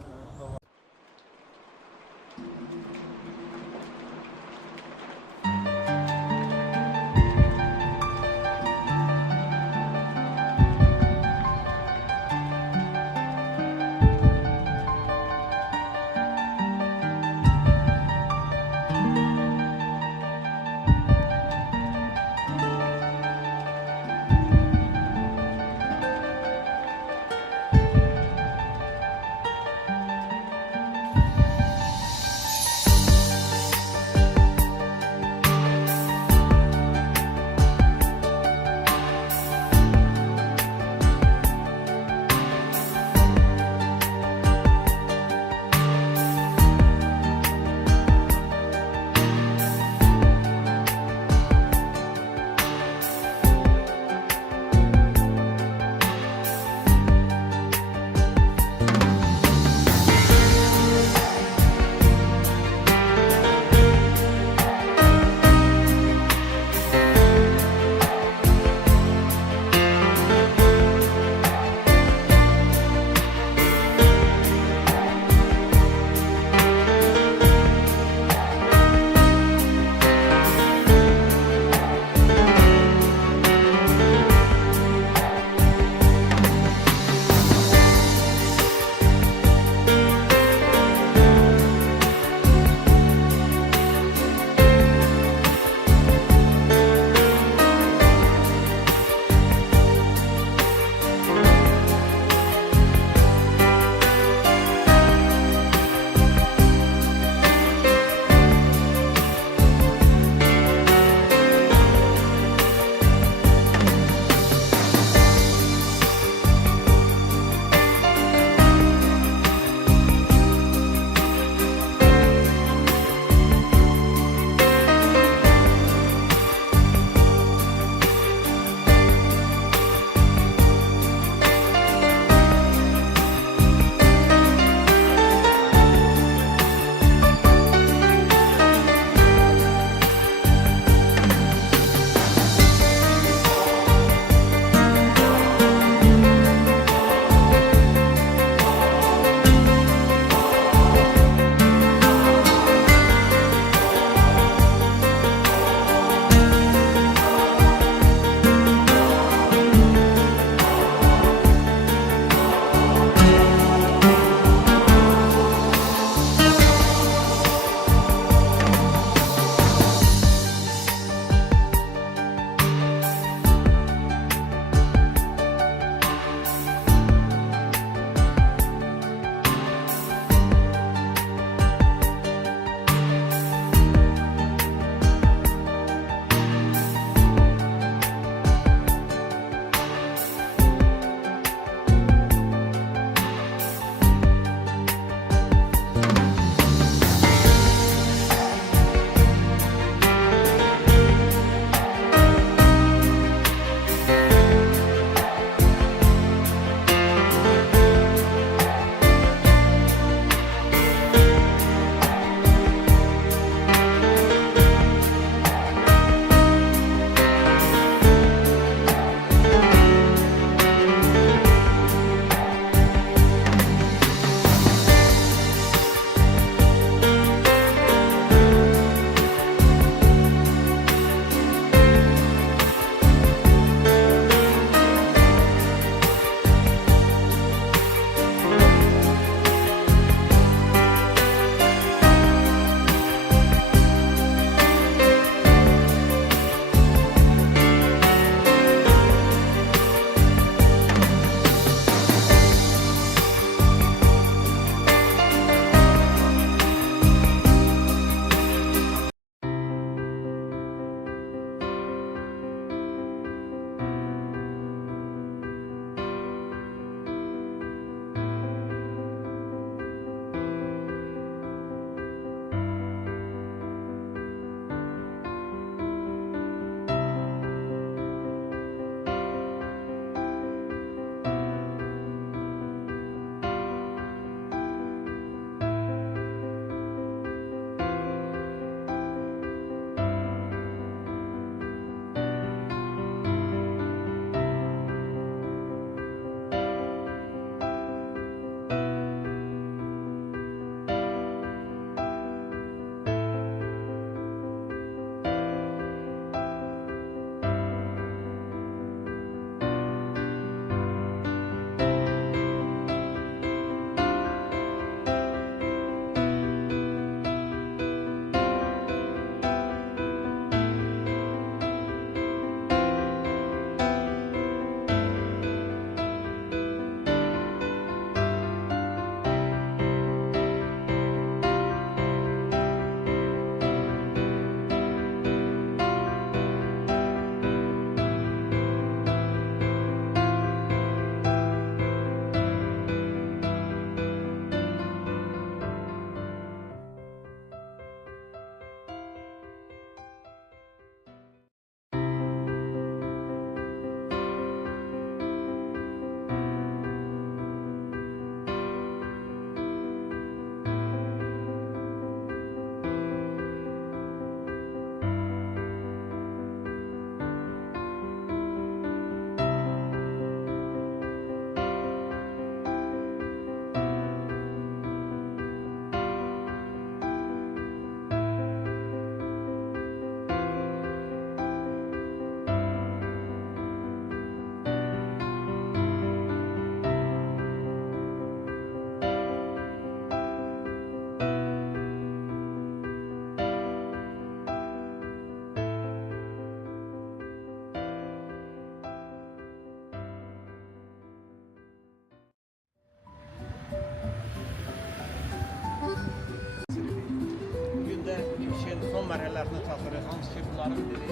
mərhələlərinə çatırıq. Hansı ki, bunların biri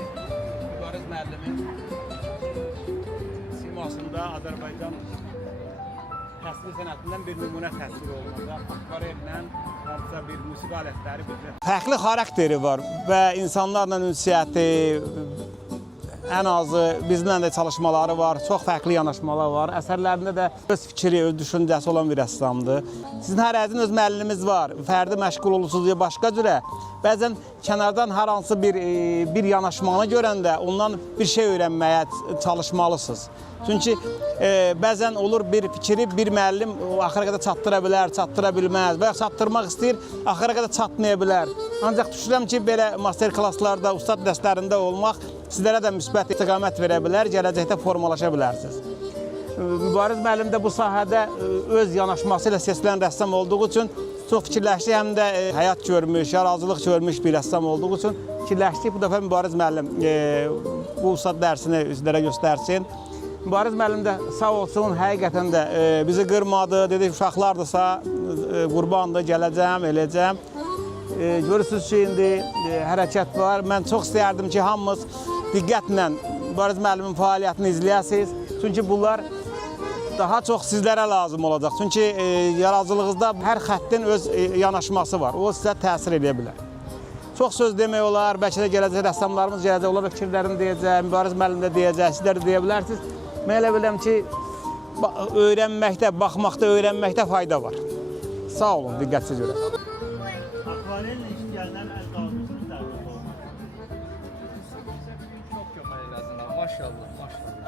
Mübariz müəllimin simasında Azərbaycan təsvir sənətindən bir nümunə təsvir olunacaq. Akvarellə hansısa bir musiqi alətləri bizə. Fərqli xarakteri var və insanlarla ünsiyyəti, ən azı bizimlə də çalışmaları var, çox fərqli yanaşmalar var. Əsərlərində də öz fikri, öz düşüncəsi olan bir rəssamdır. Sizin hər əzin öz müəlliminiz var, fərdi məşğul olursunuz ya başqa cürə. Bəzən kənardan hər hansı bir yanaşmanı görəndə ondan bir şey öyrənməyə çalışmalısınız. Çünki bəzən olur bir fikri bir müəllim axıra qədər çatdıra bilər, çatdıra bilməz və ya çatdırmaq istəyir, axıra qədər çatmaya bilər. Ancaq düşünürəm ki, belə master klasslarda, ustad dərslərində olmaq sizlərə də müsbət istiqamət verə bilər, gələcəkdə formalaşa bilərsiniz. Mübariz müəllim də bu sahədə öz yanaşması ilə seçilən rəssam olduğu üçün çox fikirləşdi, həm də həyat görmüş, yaradıcılıq görmüş bir rəssam olduğu üçün fikirləşdik. Bu dəfə Mübariz müəllim bu ustad dərsini üzlərə göstərsin. Mübariz müəllim də sağ olsun, həqiqətən də bizi qırmadı, dedi uşaqlardırsa qurbandır, gələcəm, eləyəcəm. Görürsünüz ki, indi hərəkət var. Mən çox istəyərdim ki, hamımız diqqətlə Mübariz müəllimin fəaliyyətini izləyəsiniz. Çünki bunlar daha çox sizlərə lazım olacaq. Çünki yaradıcılığınızda hər xəttin öz yanaşması var. O sizə təsir edə bilər. Çox söz demək olar, bəlkə də gələcək rəssamlarımız gələcək, onlar fikirlərini deyəcək, Mübariz müəllim də deyəcək, sizlər də deyə bilərsiniz. Mən elə biləm ki, öyrənməkdə, baxmaqda, öyrənməkdə fayda var. Sağ olun, diqqətsiz görə. Akvarellə işləyənlərin əl qaldırıcı tərəfi olmaq. Çox kömək eləsin, maşallah, maşallah.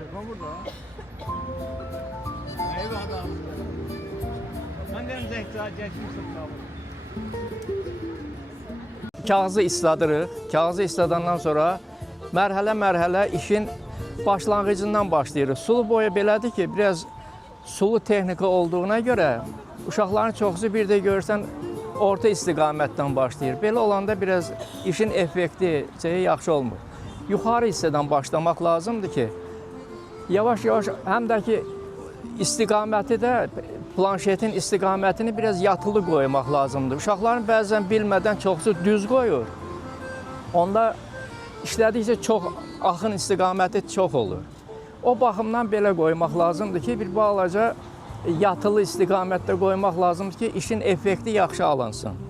Yoxma burada. Eyvah adam. Mən deyim zəhcə geçmişim qabı. Kağızı isladırıq. Kağızı isladandan sonra mərhələ-mərhələ işin başlanğıcından başlayırıq. Sulu boya belədir ki, biraz sulu texnika olduğuna görə uşaqların çoxusu bir də görürsən orta istiqamətdən başlayır. Belə olanda biraz işin effekti yaxşı olmur. Yuxarı hissədən başlamaq lazımdır ki, yavaş-yavaş həm də ki, istiqaməti də, planşetin istiqamətini biraz yatılı qoymaq lazımdır. Uşaqların bəzən bilmədən çoxsu düz qoyur. Onda işlədikcə çox axın istiqaməti çox olur. O baxımdan belə qoymaq lazımdır ki, bir balaca yatılı istiqamətdə qoymaq lazımdır ki, işin effekti yaxşı alınsın.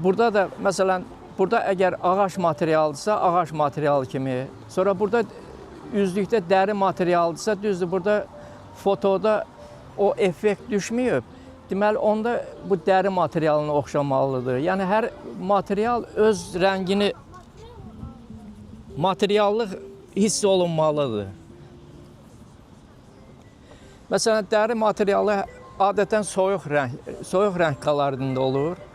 Burada da məsələn, burada əgər ağac materialıdırsa, ağac materialı kimi, sonra burada üzlükdə dəri materialıdırsa, düzdür, burada fotoda o effekt düşməyib. Deməli, onda bu dəri materialına oxşamalıdır. Yəni, hər material öz rəngini, materiallıq hiss olunmalıdır. Məsələn, dəri materialı adətən soyuq rəng kolorunda olur.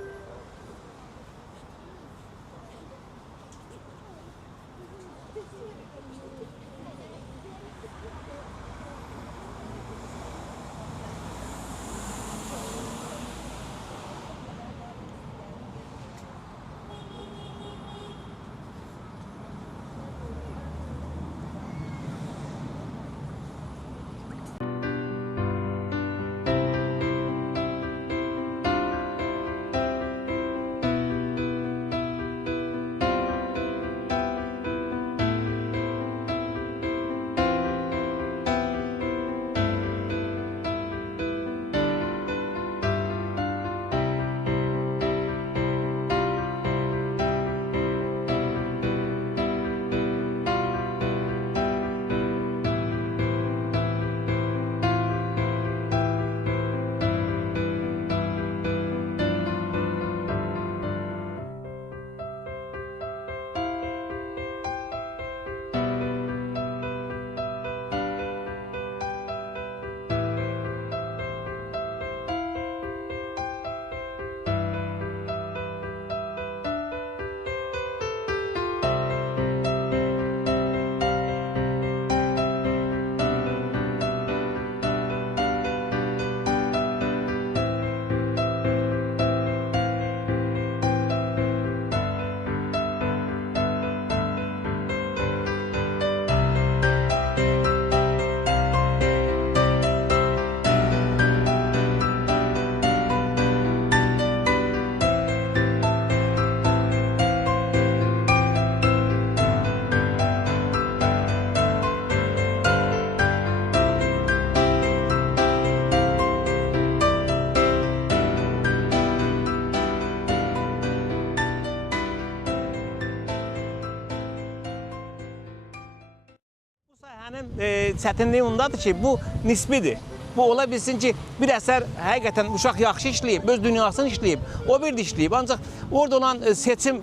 Səhnənin çətinliyi ondadır ki, bu nisbidir. Bu ola bilsin ki, bir əsər həqiqətən uşaq yaxşı işləyib, öz dünyasını işləyib, o bir də işləyib. Ancaq orada olan seçim,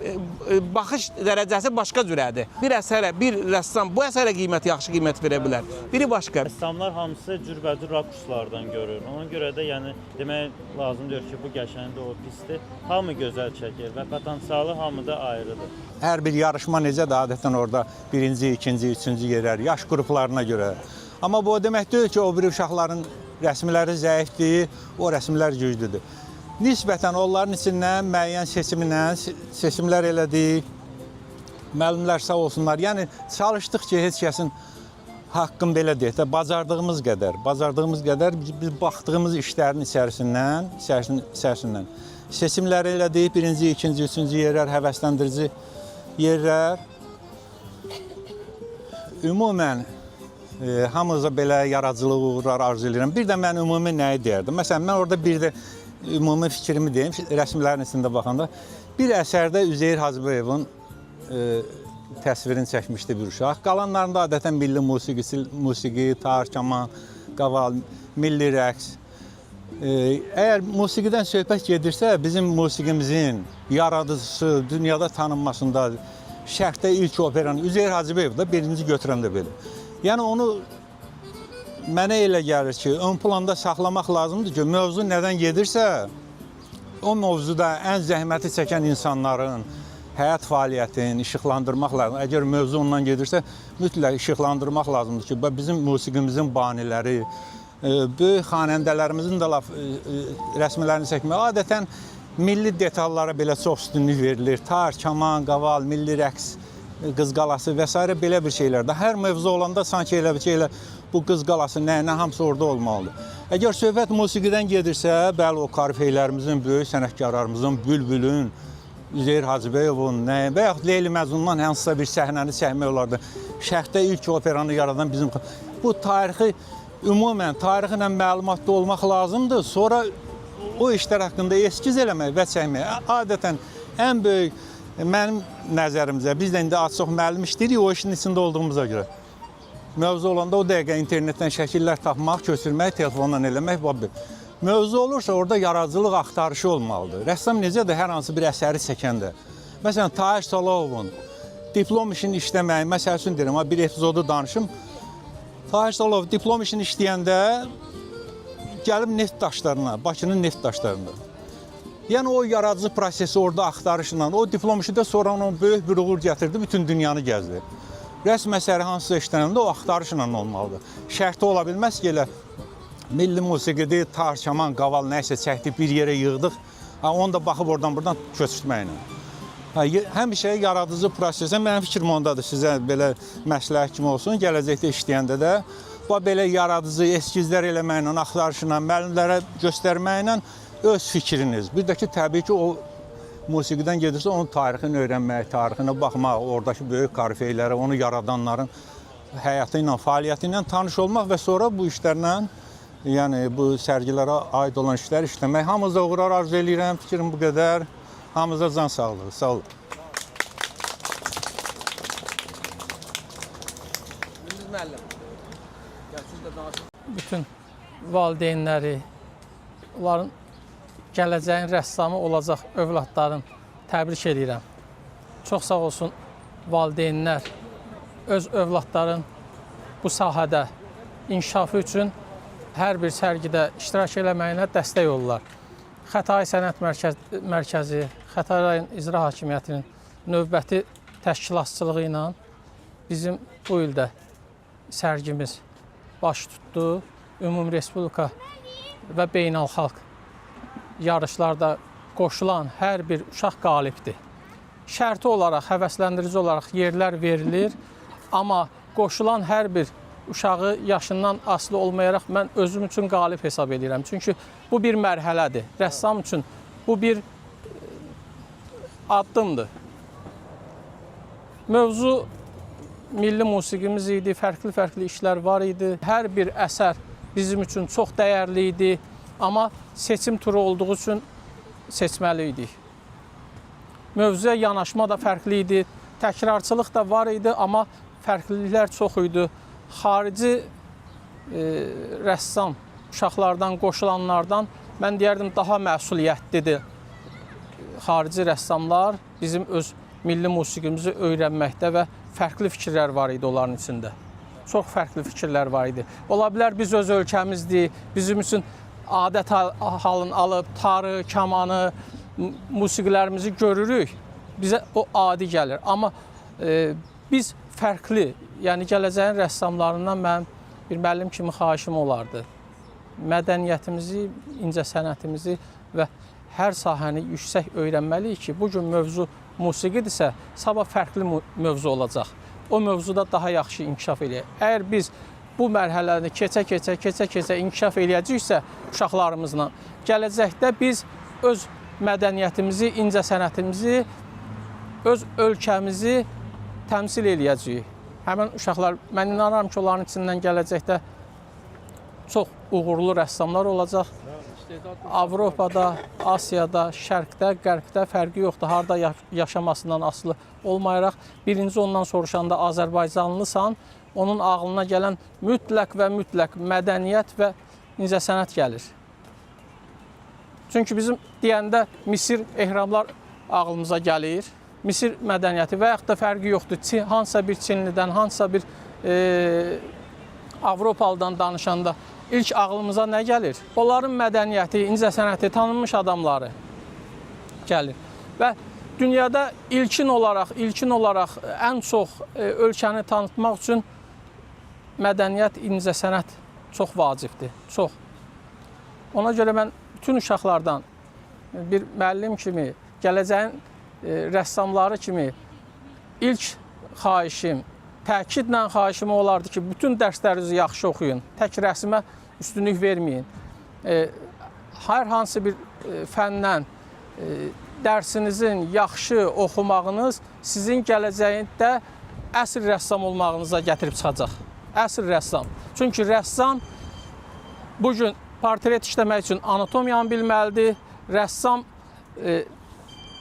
baxış dərəcəsi başqa cürədir. Bir əsərə, bir rəssam bu əsərə yaxşı qiymət verə bilər. Biri başqa. Rəssamlar hamısı cürbəcür rakurslardan görür. Ona görə də yəni demək lazımdır ki, bu qəşəngdir, o pisdir. Hamı gözəl çəkir və potensialı hamıda ayrıdır. Hər bir yarışma necədir? Adətən orada birinci, ikinci, üçüncü yerlər, yaş qruplarına görə. Amma bu o demək deyil ki, o biri uşaqların rəsmləri zəifdir, o rəsmlər güclüdür. Nisbətən onların içindən müəyyən seçimlər elədik, müəllimlər sağ olsunlar. Yəni çalışdıq ki, heç kəsin haqqım belə deyək də, bacardığımız qədər biz baxdığımız işlərin içərisindən seçimlər elədik, birinci, ikinci, üçüncü yerlər, həvəsləndirici yerlər. Ümumən, hamımıza belə yaradıcılıq uğurlar arzu edirəm. Bir də mən ümumi nəyi deyərdim? Məsələn, mən orada bir də ümumi fikrimi deyim, rəsmlərin içində baxanda. Bir əsərdə Üzeyir Hacıbəyovun təsvirini çəkmişdi bir uşaq. Qalanlarında adətən milli musiqi, tar, kaman, qaval, milli rəqs. Əgər musiqidən söhbət gedirsə, bizim musiqimizin yaradıcısı, dünyada tanınmasında, şərqdə ilk operanı Üzeyir Hacıbəyov da birinci götürəndə belə. Yəni onu mənə elə gəlir ki, ön planda saxlamaq lazımdır ki, mövzu nədən gedirsə, o mövzuda ən zəhməti çəkən insanların həyat fəaliyyətini işıqlandırmaq lazımdır. Əgər mövzu ondan gedirsə, mütləq işıqlandırmaq lazımdır ki, bizim musiqimizin baniləri, böyük xanəndələrimizin də rəsmlərini çəkmək. Adətən milli detallara belə çox üstünlük verilir. Tar, kaman, qaval, milli rəqs, Qız Qalası və s. belə bir şeylərdə. Hər mövzu olanda sanki elə bir ki, bu Qız Qalası nə hamısı orada olmalıdır. Əgər söhbət musiqidən gedirsə, bəli o korifeylərimizin, böyük sənətkarlarımızın, Bülbülün, Üzeyir Hacıbəyovun, və yaxud Leyli Məcnundan hansısa bir səhnəni çəkmək olardı. Şərqdə ilk operanı yaradan bizim... Bu tarixi, ümumən tarixi ilə məlumatlı olmaq lazımdır. Sonra o işlər haqqında eskiz eləmək və çəkmək. Adətən ən böyük mənim nəzərimizə, biz də indi az-çox müəllim işləyirik o işin içində olduğumuza görə. Mövzu olanda o dəqiqə internetdən şəkillər tapmaq, köçürmək, telefondan eləmək. Mövzu olursa orada yaradıcılıq axtarışı olmalıdır. Rəssam necədir hər hansı bir əsəri çəkəndə? Məsələn, Tahir Salahovun diplom işini işləməyi, məsəl üçün deyirəm, bir epizodu danışım. Tahir Salahov diplom işini işləyəndə gəlib neft daşlarına, Bakının neft daşlarına. Yəni o yaradıcı prosesi orada axtarışla, o diplom işi də sonra onun böyük bir uğur gətirdi, bütün dünyanı gəzdi. Rəsm əsəri hansısa işlənəndə o axtarışla olmalıdır. Şərti ola bilməz ki, elə milli musiqidir, tar, kaman, qaval nəysə çəkdik, bir yerə yığdıq, onu da baxıb oradan-buradan köçürtməklə. Həmişə yaradıcı prosesə, mənim fikrim ondadır, sizə belə məsləhət kimi olsun, gələcəkdə işləyəndə də belə yaradıcı eskizlər eləməklə, axtarışla, müəllimlərə göstərməklə öz fikriniz. Bir də ki, təbii ki, o musiqidən gedirsə, onun tarixini öyrənmək, tarixinə baxmaq, oradakı böyük korifeylərə, onu yaradanların həyatı ilə, fəaliyyəti ilə tanış olmaq və sonra bu işlərlə, yəni bu sərgilərə aid olan işlər işləmək. Hamınıza uğurlar arzu edirəm, fikrim bu qədər. Hamınıza can sağlığı, sağ olun. Bütün valideynləri, onların gələcəyin rəssamı olacaq övladların təbrik edirəm. Çox sağ olsun valideynlər öz övladların bu sahədə inkişafı üçün hər bir sərgidə iştirak eləməyinə dəstək olurlar. Xətai Sənət Mərkəzi, Xətai rayon İcra Hakimiyyətinin növbəti təşkilatçılığı ilə bizim bu ildə sərgimiz baş tutdu. Ümumi Respublika və beynəlxalq yarışlarda qoşulan hər bir uşaq qalibdir. Şərti olaraq, həvəsləndirici olaraq yerlər verilir, amma qoşulan hər bir uşağı yaşından asılı olmayaraq mən özüm üçün qalib hesab edirəm. Çünki bu bir mərhələdir. Rəssam üçün bu bir addımdır. Mövzu milli musiqimiz idi, fərqli-fərqli işlər var idi. Hər bir əsər bizim üçün çox dəyərli idi, amma seçim turu olduğu üçün seçməli idik. Mövzuya yanaşma da fərqli idi, təkrarçılıq da var idi, amma fərqliliklər çox idi. xarici rəssam uşaqlardan, qoşulanlardan mən deyərdim daha məsuliyyətlidir xarici rəssamlar bizim öz milli musiqimizi öyrənməkdə və fərqli fikirlər var idi onların içində. Çox fərqli fikirlər var idi. Ola bilər biz öz ölkəmizdir, bizim üçün adət halını alıb, tarı, kamanı, musiqilərimizi görürük, bizə o adi gəlir. Amma biz fərqli, yəni gələcəyin rəssamlarından mən bir müəllim kimi xahişim olardı. Mədəniyyətimizi, incəsənətimizi və hər sahəni yüksək öyrənməliyik ki, bugün mövzu musiqidirsə, sabah fərqli mövzu olacaq. O mövzuda daha yaxşı inkişaf eləyək. Əgər biz bu mərhələni keçə inkişaf eləyəcəksə uşaqlarımızla, gələcəkdə biz öz mədəniyyətimizi, incəsənətimizi, öz ölkəmizi təmsil eləyəcəyik. Həmin uşaqlar, mən inanıram ki, onların içindən gələcəkdə çox uğurlu rəssamlar olacaq. Avropada, Asiyada, Şərqdə, Qərbdə fərqi yoxdur. Harada yaşamasından asılı olmayaraq, birinci ondan soruşanda Azərbaycanlısan, onun ağlına gələn mütləq və mütləq mədəniyyət və incəsənət gəlir. Çünki bizim deyəndə Misir, ehramlar ağlımıza gəlir. Misir mədəniyyəti və yaxud da fərqi yoxdur. Hansısa bir Çinlidən, hansısa bir Avropalıdan danışanda ilk ağlımıza nə gəlir? Onların mədəniyyəti, incəsənəti, tanınmış adamları gəlir. Və dünyada ilkin olaraq ən çox ölkəni tanıtmaq üçün mədəniyyət, incəsənət çox vacibdir, çox. Ona görə mən bütün uşaqlardan bir müəllim kimi, gələcəyin rəssamları kimi ilk xahişim, təkidlə xahişim olardı ki, bütün dərslərinizi yaxşı oxuyun, tək rəsmə üstünlük verməyin. Hər hansı bir fəndən dərsinizin yaxşı oxumağınız sizin gələcəyində əsl rəssam olmağınıza gətirib çıxacaq. Əsl rəssam. Çünki rəssam bugün portret işləmək üçün anatomiyanı bilməlidir. Rəssam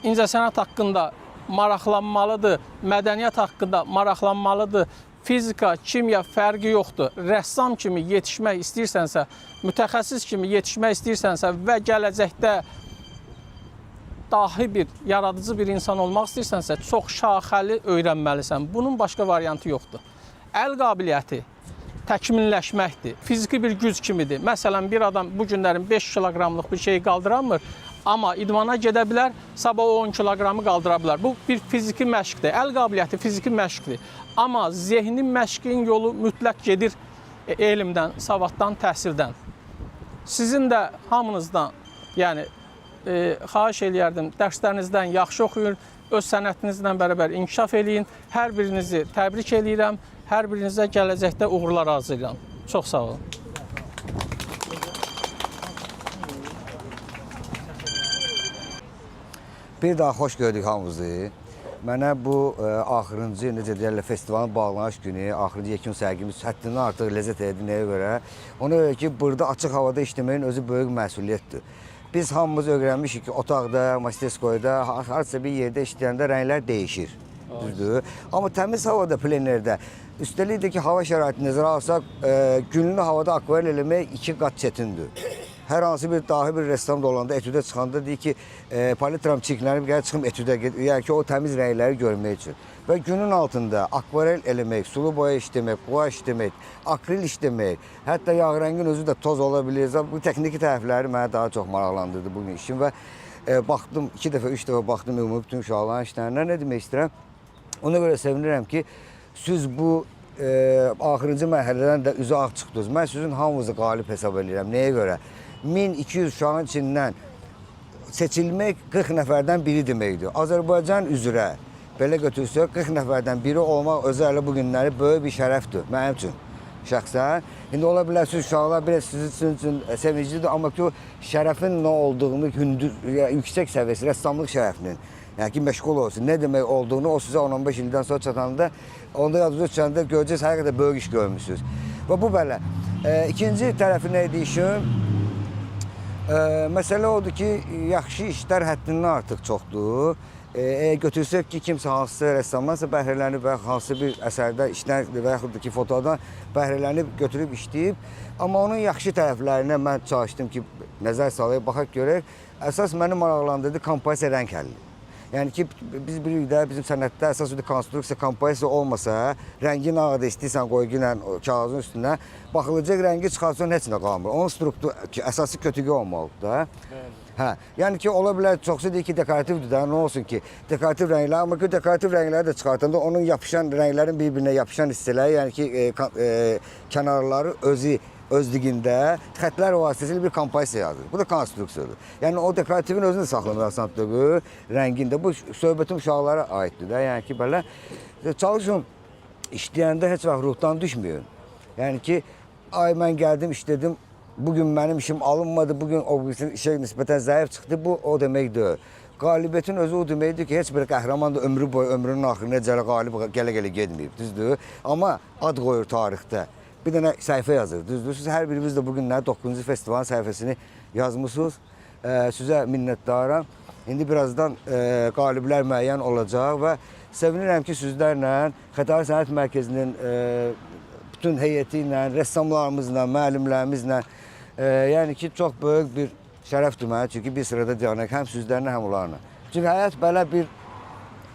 incəsənət haqqında maraqlanmalıdır, mədəniyyət haqqında maraqlanmalıdır. Fizika, kimya fərqi yoxdur. Rəssam kimi yetişmək istəyirsənsə, mütəxəssis kimi yetişmək istəyirsənsə və gələcəkdə dahi bir, yaradıcı bir insan olmaq istəyirsənsə, çox şaxəli öyrənməlisən. Bunun başqa variantı yoxdur. Əl qabiliyyəti təkmilləşməkdir. Fiziki bir güc kimidir. Məsələn, bir adam bu günlərin 5 kiloqramlıq bir şeyi qaldıramır, amma idmana gedə bilər, sabah 10 kiloqramı qaldıra bilər. Bu bir fiziki məşqdir. Əl qabiliyyəti fiziki məşqdir. Amma zehni məşqin yolu mütləq gedir elmdən, savaddan, təhsildən. Sizin də hamınızdan, yəni xahiş eləyərdim, dərslərinizdən yaxşı oxuyun, öz sənətinizlə bərabər inkişaf eləyin. Hər birinizi təbrik eləyirəm, hər birinizə gələcəkdə uğurlar arzulayıram. Çox sağ olun. Bir daha xoş gördük hamımızı. Mənə bu axırıncı, necə deyərlər, festivalın bağlanış günü, axırıncı yekun sərgimiz həddindən artıq ləzzət edir nəyə görə? Ona görə ki, burada açıq havada işləməyin özü böyük məsuliyyətdir. Biz hamımız öyrənmişik ki, otaqda, masteskoyda, hansısa bir yerdə işləyəndə rənglər dəyişir. Düzdür. Amma təmiz havada, plenerdə, üstəlik də ki, hava şəraiti nəzərə alsaq, günlü havada akvarel eləmək 2 qat çətindir. Hər hansı bir dahi bir rəssam da olanda, etüdə çıxanda deyir ki, palitram çiklənib, gəl çıxım etüdə, yəni ki, o təmiz rəngləri görmək üçün. Və günün altında akvarel eləmək, sulu boya işləmək, boya işləmək, akril işləmək, hətta yağ rəngin özü də toz ola bilir. Bu texniki tərəfləri mənə daha çox maraqlandırdı bugün işim və baxdım, 2 dəfə, 3 dəfə baxdım ümumi bütün uşaqların işlərinə. Nə demək istəyirəm? Ona görə sevinirəm ki, siz bu axırıncı mərhələdən də üzə ağ çıxdınız. Mən sizin hamınızı qalib hesab edirəm. Nəyə görə? 1200 uşağın içindən seçilmək 40 nəfərdən biri deməkdir. Azərbaycan üzrə belə götürsək 40 nəfərdən biri olmaq özü elə bu günləri böyük bir şərəfdir mənim üçün şəxsən. İndi ola bilər siz uşaqlar biraz sizin üçün sevinclidir, amma ki o şərəfin nə olduğunu yüksək səviyyəsi, rəssamlıq şərəfinin, yəni ki məşğul olsun, nə demək olduğunu o sizə 10-15 ildən sonra çatanda, onda yadınıza düşəndə görəcəksiniz hər qədər böyük iş görmüşsünüz. Və bu belə. İkinci tərəfi nə idi işin? Məsələ odur ki, yaxşı işlər həddindən artıq çoxdur. götürsək ki, kimsə hansısa rəssamdansa bəhrələnib və hansı bir əsərdə işlən və yaxud da ki, fotodan bəhrələnib, götürüb işləyib. Amma onun yaxşı tərəflərinə mən çalışdım ki, nəzər salıb, baxaq görək. Əsas məni maraqlandırdı kompozisiya rəng həlli. Yəni ki, biz bilirik də bizim sənətdə əsas bir konstruksiya, kompozisiya olmasa, rəngi nə qədər istəyirsən qoy günən kağızın üstünə, baxılacaq rəngi çıxarsan heç nə qalmır. Onun struktur, əsası kötüqü olmalıdır da. Hə, yəni ki, ola bilər çoxsu deyir ki, dekorativdir da, nə olsun ki, dekorativ rənglər, amma ki, dekorativ rəngləri də çıxartanda onun yapışan, rənglərin bir-birinə yapışan hissələri, yəni ki, kənarları özlüyündə xətlər vasitəsilə bir kompozisiya yazır. Bu da konstruksiyadır. Yəni o dekorativin özünü də saxlamır asantlığı, rəngində. Bu söhbətim uşaqlara aiddir də. Yəni ki, belə çalışın işləyəndə heç vaxt ruhdan düşməyin. Yəni ki, ay mən gəldim, işlədim, bugün mənim işim alınmadı, bugün o işə nisbətən zəif çıxdı. Bu o deməkdir. Qalibiyyətin özü o deməkdir ki, heç bir qəhrəman da ömrü boyu, ömrünün axırına gələ qalib gələ-gələ gedməyib, düzdür? Amma ad qoyur tarixdə. Bir dənə səhifə yazır, düzdür? Siz hər biriniz də bugün 9-cu festivalın səhifəsini yazmışsınız. Sizə minnətdaram. İndi birazdan qaliblər müəyyən olacaq və sevinirəm ki, sizlərlə Xətai Sənət Mərkəzinin bütün heyəti ilə, rəssamlarımızla, müəllimlərimizlə, yəni ki, çox böyük bir şərəfdir mənə, çünki bir sırada dayanaq, həm sizlərlə, həm onlarla. Çünki həyat belə bir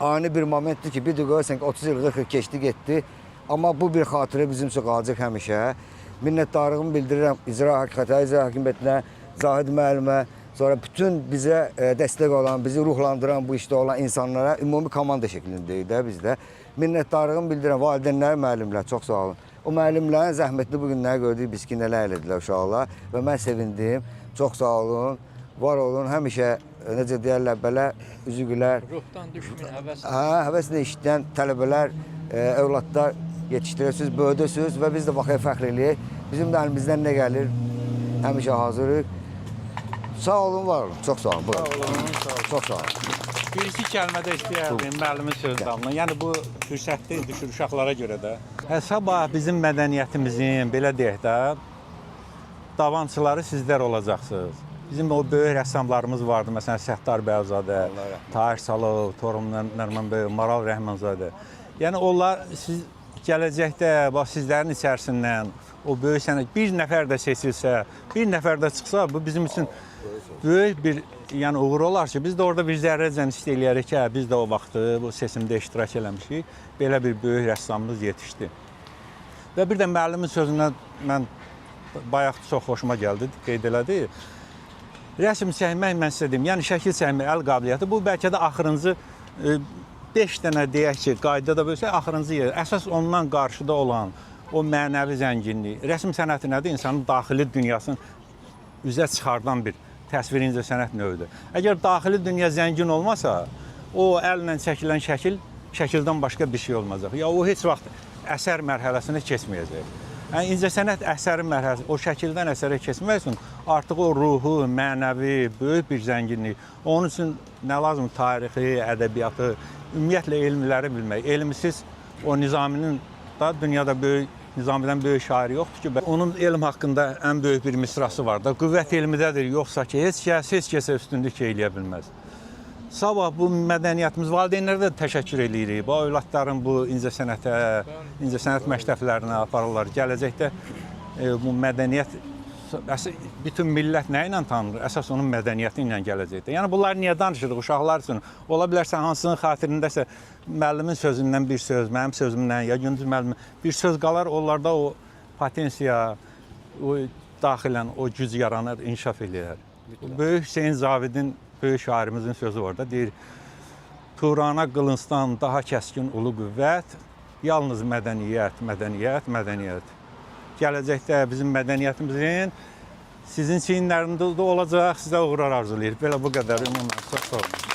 ani bir momentdir ki, bir də görürsən ki, 30 il, 40 il keçdi, getdi. Amma bu bir xatirə bizim üçün qalacaq həmişə. Minnətdarlığımı bildirirəm Xətai İcra Hakimiyyətinə, Zahid müəllimə, sonra bütün bizə dəstək olan, bizi ruhlandıran bu işdə olan insanlara ümumi komanda şəklindəyik də bizdə. Minnətdarlığımı bildirirəm valideynlər, müəllimlər, çox sağ olun. O müəllimlərin zəhmətli bu günləri gördük, biz ki, nələr elədilər uşaqlar və mən sevindim. Çox sağ olun, var olun, həmişə necə deyərlər belə, üzü gülər. Ruhdan düşməyin, həvəs. Həvəslə işləyən tələbələr, övladlar yetişdirirsiniz, böyüdürsünüz və biz də baxaya fəxr eləyək. Bizim də əlimizdən nə gəlir, həmişə hazırıq. Sağ olun, var olun. Çox sağ olun. Sağ olun, çox sağ olun. Bir-iki kəlmə də istəyərdim müəllimin söz damına. Yəni bu fürsətli düşür uşaqlara görə də. Sabah bizim mədəniyyətimizin, belə deyək də, davançıları sizlər olacaqsınız. Bizim o böyük rəssamlarımız vardı, məsələn, Səttar Bəyzadə, Tahir Salov, Torum Nərman Bəy, Maral Rəhmanzadə. Yəni onlar siz gələcəkdə bax sizlərin içərisindən o böyük sənət bir nəfər də seçilsə, bir nəfər də çıxsa, bu bizim üçün böyük bir yəni uğur olar ki, biz də orada bir zərrəcən istəyərik ki, biz də o vaxtı bu seçimdə iştirak eləmişik. Belə bir böyük rəssamımız yetişdi. Və bir də müəllimin sözündən mən bayaq çox xoşuma gəldi, qeyd elədi. Rəsm çəkmək mən sizə deyim, yəni şəkil çəkmək əl qabiliyyəti, bu bəlkə də axırıncı 5 dənə deyək ki, qaydada bölsək, axırıncı yer. Əsas ondan qarşıda olan o mənəvi zənginlik. Rəsm sənəti nədir? İnsanın daxili dünyasını üzə çıxardan bir təsvir incəsənət növüdür. Əgər daxili dünya zəngin olmasa, o əllə çəkilən şəkildən başqa bir şey olmayacaq. Ya o heç vaxt əsər mərhələsinə keçməyəcək. Yəni incəsənət əsəri mərhələsi, o şəkildən əsərə keçmək üçün artıq o ruhu, mənəvi, böyük bir zənginlik. Onun üçün nə lazım? Tarixi, ədəbiyyatı, ümumiyyətlə elmləri bilmək. Elmsiz o Nizaminin da dünyada böyük, Nizamidən böyük şair yoxdur ki, onun elm haqqında ən böyük bir misrası var da, qüvvət elmidədir, yoxsa ki, heç kəsə üstünlük eləyə bilməz. Sabah bu mədəniyyətimiz, valideynlərə də təşəkkür edirik. Bu övladların bu incəsənətə, incəsənət məktəblərinə aparırlar. Gələcəkdə bu mədəniyyət, bütün millət nə ilə tanınır? Əsas onun mədəniyyəti ilə gələcəkdə. Yəni bunlar niyə danışırıq uşaqlar üçün? Ola bilərsə hansının xatirindəsə müəllimin sözündən bir söz, mənim sözümdən ya Gündüz müəllimin bir söz qalar, onlarda o potensiya, o daxilən o güc yaranır, inkişaf eləyər. Böyük Hüseyn Zavidin, böyük şairimizin sözü var da, deyir, Turana qılıncdan daha kəskin ulu qüvvət, yalnız mədəniyyət, mədəniyyət, mədəniyyət. Gələcəkdə bizim mədəniyyətimizin sizin çiyinlərində də olacaq, sizə uğurlar arzulayır. Belə bu qədər ümumən. Çox sağ olun.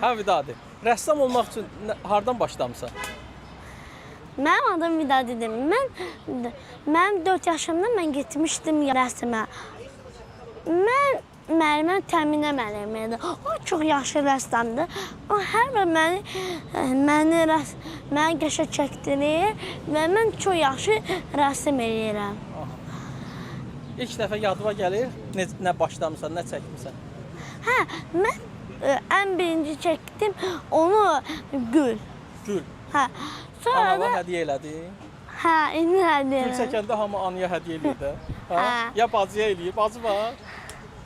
Hə Vidadi, rəssam olmaq üçün hardan başlamısan? Mənim adım Vidadidir. Mənim 4 yaşımda mən getmişdim rəsmə. Mən müəllimə Təminə müəllim idi. O çox yaxşı rəssamdır. O hər vaxt məni qəşəng çəkdirir və mən çox yaxşı rəsm eləyirəm. İlk dəfə yadıma gəlir, nə başlamısan, nə çəkmisən? Hə, mən ən birinci çəkdim onu gül. Gül. Hə. Sonra Anava da hədiyyə elədin? hə, indi hədiyyə. Gül çəkəndə hamı anıya hədiyyə eləyir də. Hə. Ya bacıya eləyir, bacı var?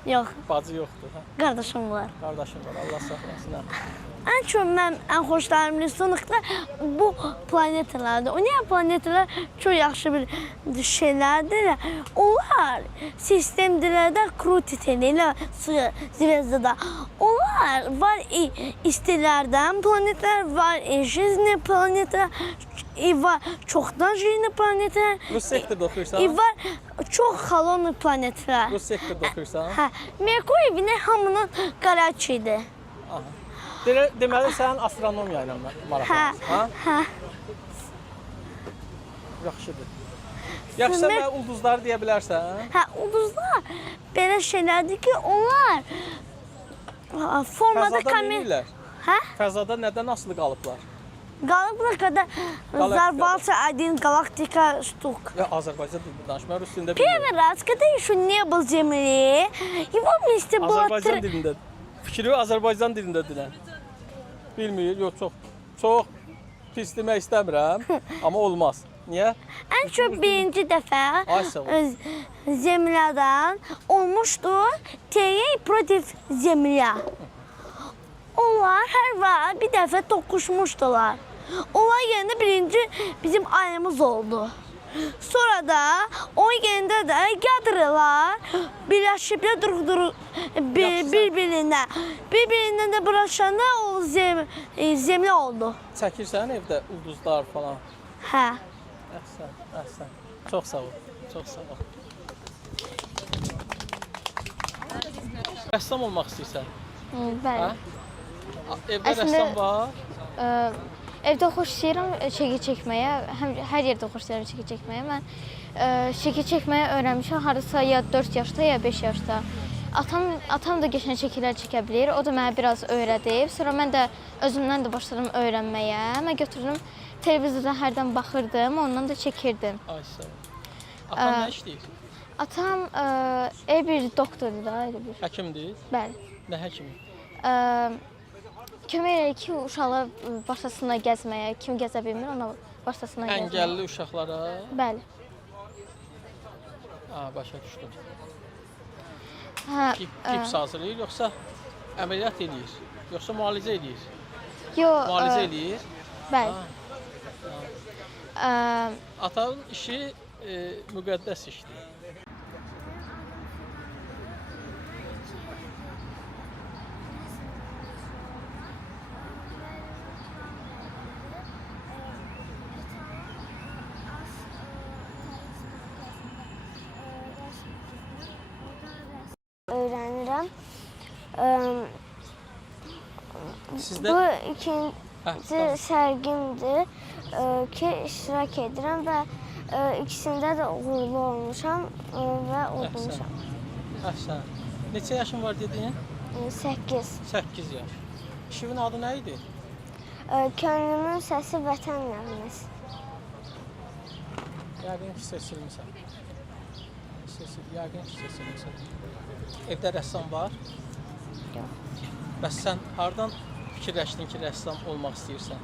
Yox, Bacı yoxdur. Hə. qardaşım var. Qardaşım var, Allah saxlasın. Hə. Ən çox mən ən xoşlarım rəssamlıqda bu planetalardır. O niyə planetalar çox yaxşı bir şeylərdir. Onlar sistemlərdə krutit edirlər zvezdada. Onlar var istilərdən planetlər, var jizni planetlər, var çoxdan jizni planetlər. Rus sektorda oxuyursan? Var çox xalon planetlər. Rus sektorda oxuyursan? Hə, Merkuriy bir hamının qaraçidir. Aha. Deməli sən astronomiya ilə maraqlanırsan, hə? Yaxşıdır. Yaxşı sən mənə ulduzları deyə bilərsən? Hə, ulduzlar belə şeylərdir ki, onlar formada Fəzada neynirlər? Hə? Fəzada nədən asılı qalıblar? Qalıblar qədər zarvalça один galaktika штук. Ya Azərbaycan dilində danışma, rus dilində bilmirəm. Первый раз, когда еще не был Земли, его вместе было... Azərbaycan dilində. Fikri Azərbaycan dilində dinən. Bilmir, yox, çox pis demək istəmirəm, amma olmaz. Niyə? En çok birinci defa Zemlya'dan olmuştu T.Y. против Zemlya. Onlar her var bir defa tokuşmuştular. Onlar yerine birinci bizim ayımız oldu. Sonra da o yerinde de yadırlar birleşipler birbirinden de bulaşanda o zemli oldu. Çəkirsən evdə ulduzlar falan? Hə. Əhsən, əhsən. Çox sağ ol, çox sağ ol. Rəssam olmaq istəyirsən? Bəli. Evdə rəssam var? Evdə xoş istəyirəm çəki çəkməyə, hər yerdə xoş istəyirəm çəki çəkməyə. Mən çəki çəkməyi öyrənmişəm hardasa ya 4 yaşda, ya 5 yaşda. Atam da qəşəng çəkilər çəkə bilir, o da mənə biraz öyrədib. Sonra mən də özümdən də başladım öyrənməyə. Mən götürdüm, televizordan hərdən baxırdım, ondan da çəkirdim. Ay sağ ol. Atam nə işləyir? Atam bir doktordur da, elə bir. Həkimdir? Bəli. Nə həkimi? Kömək edir ki, uşaqlar başlasınlar gəzməyə, kim gəzə bilmir, ona başlasınlar gəzməyə. Əngəlli uşaqlara? Bəli. Başa düşdüm. Hə, Gips hazırlayır, yoxsa əməliyyat edir, yoxsa müalicə edir? Yox. Müalicə edir? Bəli. Atanın işi müqəddəs işdir. Öğrenirəm. Sizdə? Bu ikinci sərgimdir ki, iştirak edirəm və ikisində də uğurlu olmuşam və udmuşam. Əhsən. Neçə yaşın var dedin? 8. 8 yaş. İşinin adı nə idi? Könlümün səsi vətən nəğməsi. Yəqin ki, seçilmişsən. Yəqin ki, seçilmişsən. Evdə rəssam var? Yox. Bəs sən hardan fikirləşdin ki, rəssam olmaq istəyirsən?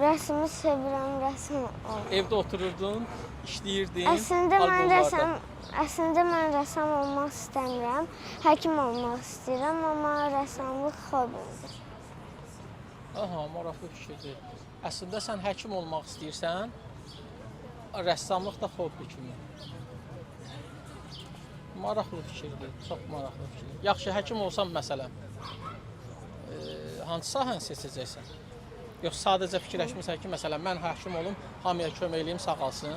Rəsmi sevirəm, rəsm olmaq. Evdə otururdun, işləyirdin, Əslində albomlarda. mən rəssam olmaq istəmirəm. Həkim olmaq istəyirəm, amma rəssamlıq hobimdir. Aha, maraqlı fikirdir. Əslində sən həkim olmaq istəyirsən, rəssamlıq da hobbi kimi. Maraqlı fikirdir, çox maraqlı fikirdir. Yaxşı, həkim olsam məsələn, hansı sahəni seçəcəksən? Yox, sadəcə fikirləşmirsən ki, məsələn, mən həkim olum, hamıya kömək eləyim, sağalsın.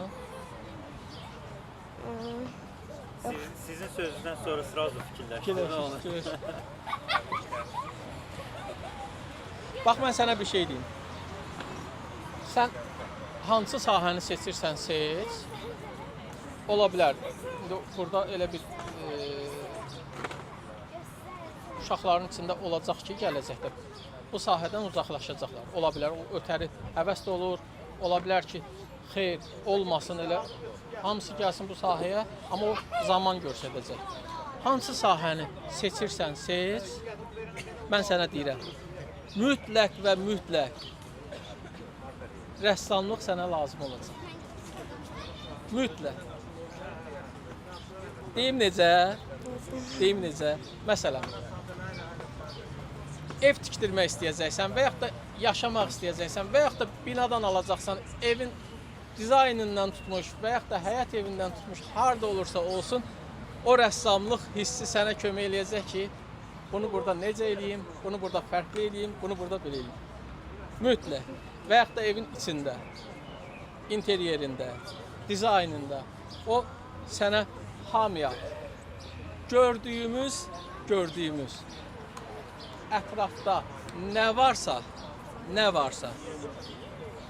Sizin sözünüzdən sonra sırası fikirləşdim. Bax, mən sənə bir şey deyim. Sən hansı sahəni seçirsən seç, ola bilər. İndi burada elə bir uşaqların içində olacaq ki, gələcəkdə bu sahədən uzaqlaşacaqlar. Ola bilər, o ötəri həvəs də olur, ola bilər ki, xeyr, olmasın elə, hamısı gəlsin bu sahəyə, amma o zaman göstərəcək. Hansı sahəni seçirsən seç, mən sənə deyirəm, mütləq və mütləq rəssamlıq sənə lazım olacaq. Mütləq. Deyim necə? Məsələn, ev tikdirmək istəyəcəksən və yaxud da yaşamaq istəyəcəksən və yaxud da binadan alacaqsan, evin dizaynından tutmuş və yaxud da həyat evindən tutmuş, harda olursa olsun, o rəssamlıq hissi sənə kömək eləyəcək ki, bunu burada necə eləyim, bunu burada fərqli eləyim, bunu burada belə eləyim. Mütləq. Və yaxud da evin içində, interyerində, dizaynında o sənə hamıya gördüyümüz ətrafda nə varsa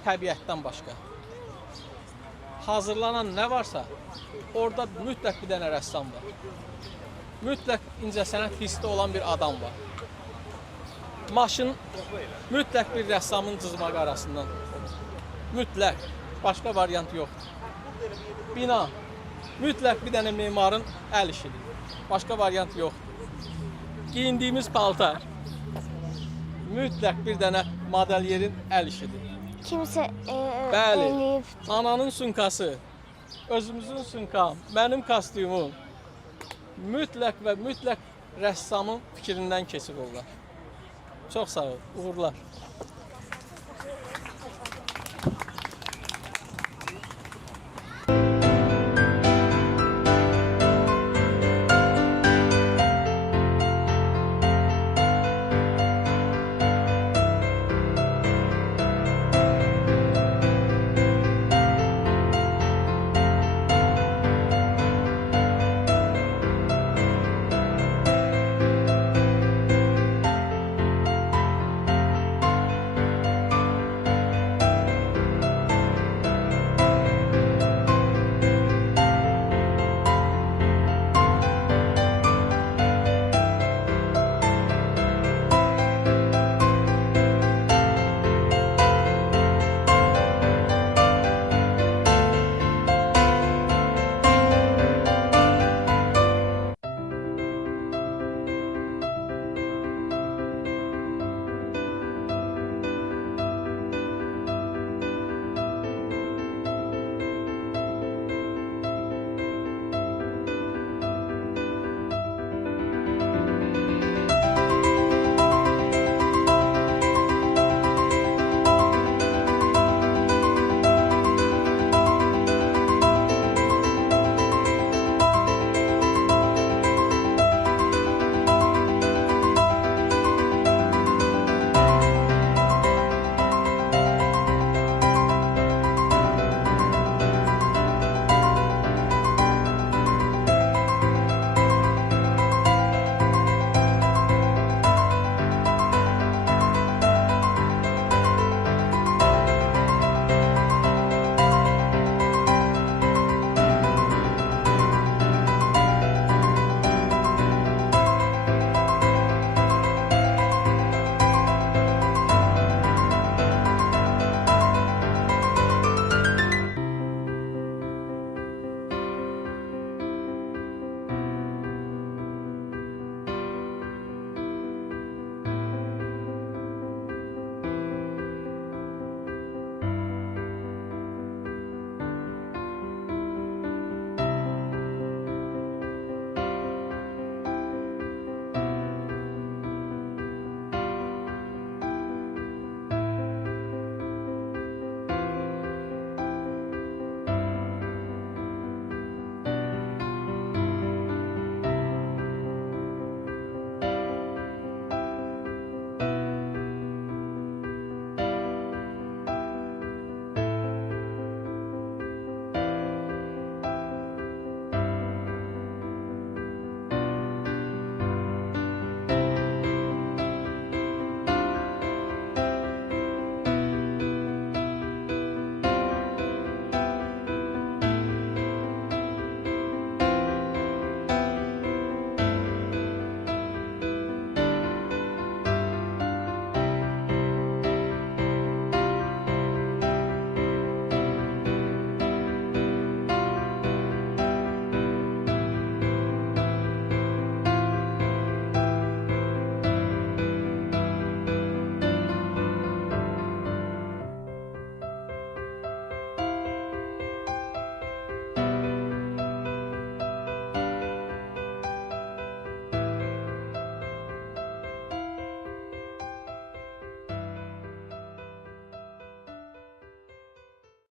təbiətdən başqa hazırlanan nə varsa orada mütləq bir dənə rəssam var. Mütləq incəsənət hissi olan bir adam var. Maşın mütləq bir rəssamın cızmaq arasından. Mütləq. Başqa variant yoxdur. Bina mütləq bir dənə memarın əl işidir. Başqa variant yoxdur. Giyindiyimiz paltar mütləq bir dənə modelyerin əl işidir. Kimsə Bəli, eləyib. ananın sunkası, özümüzün sunkam, mənim kostyumum mütləq və mütləq rəssamın fikrindən keçir onlar. Çox sağ ol, uğurlar.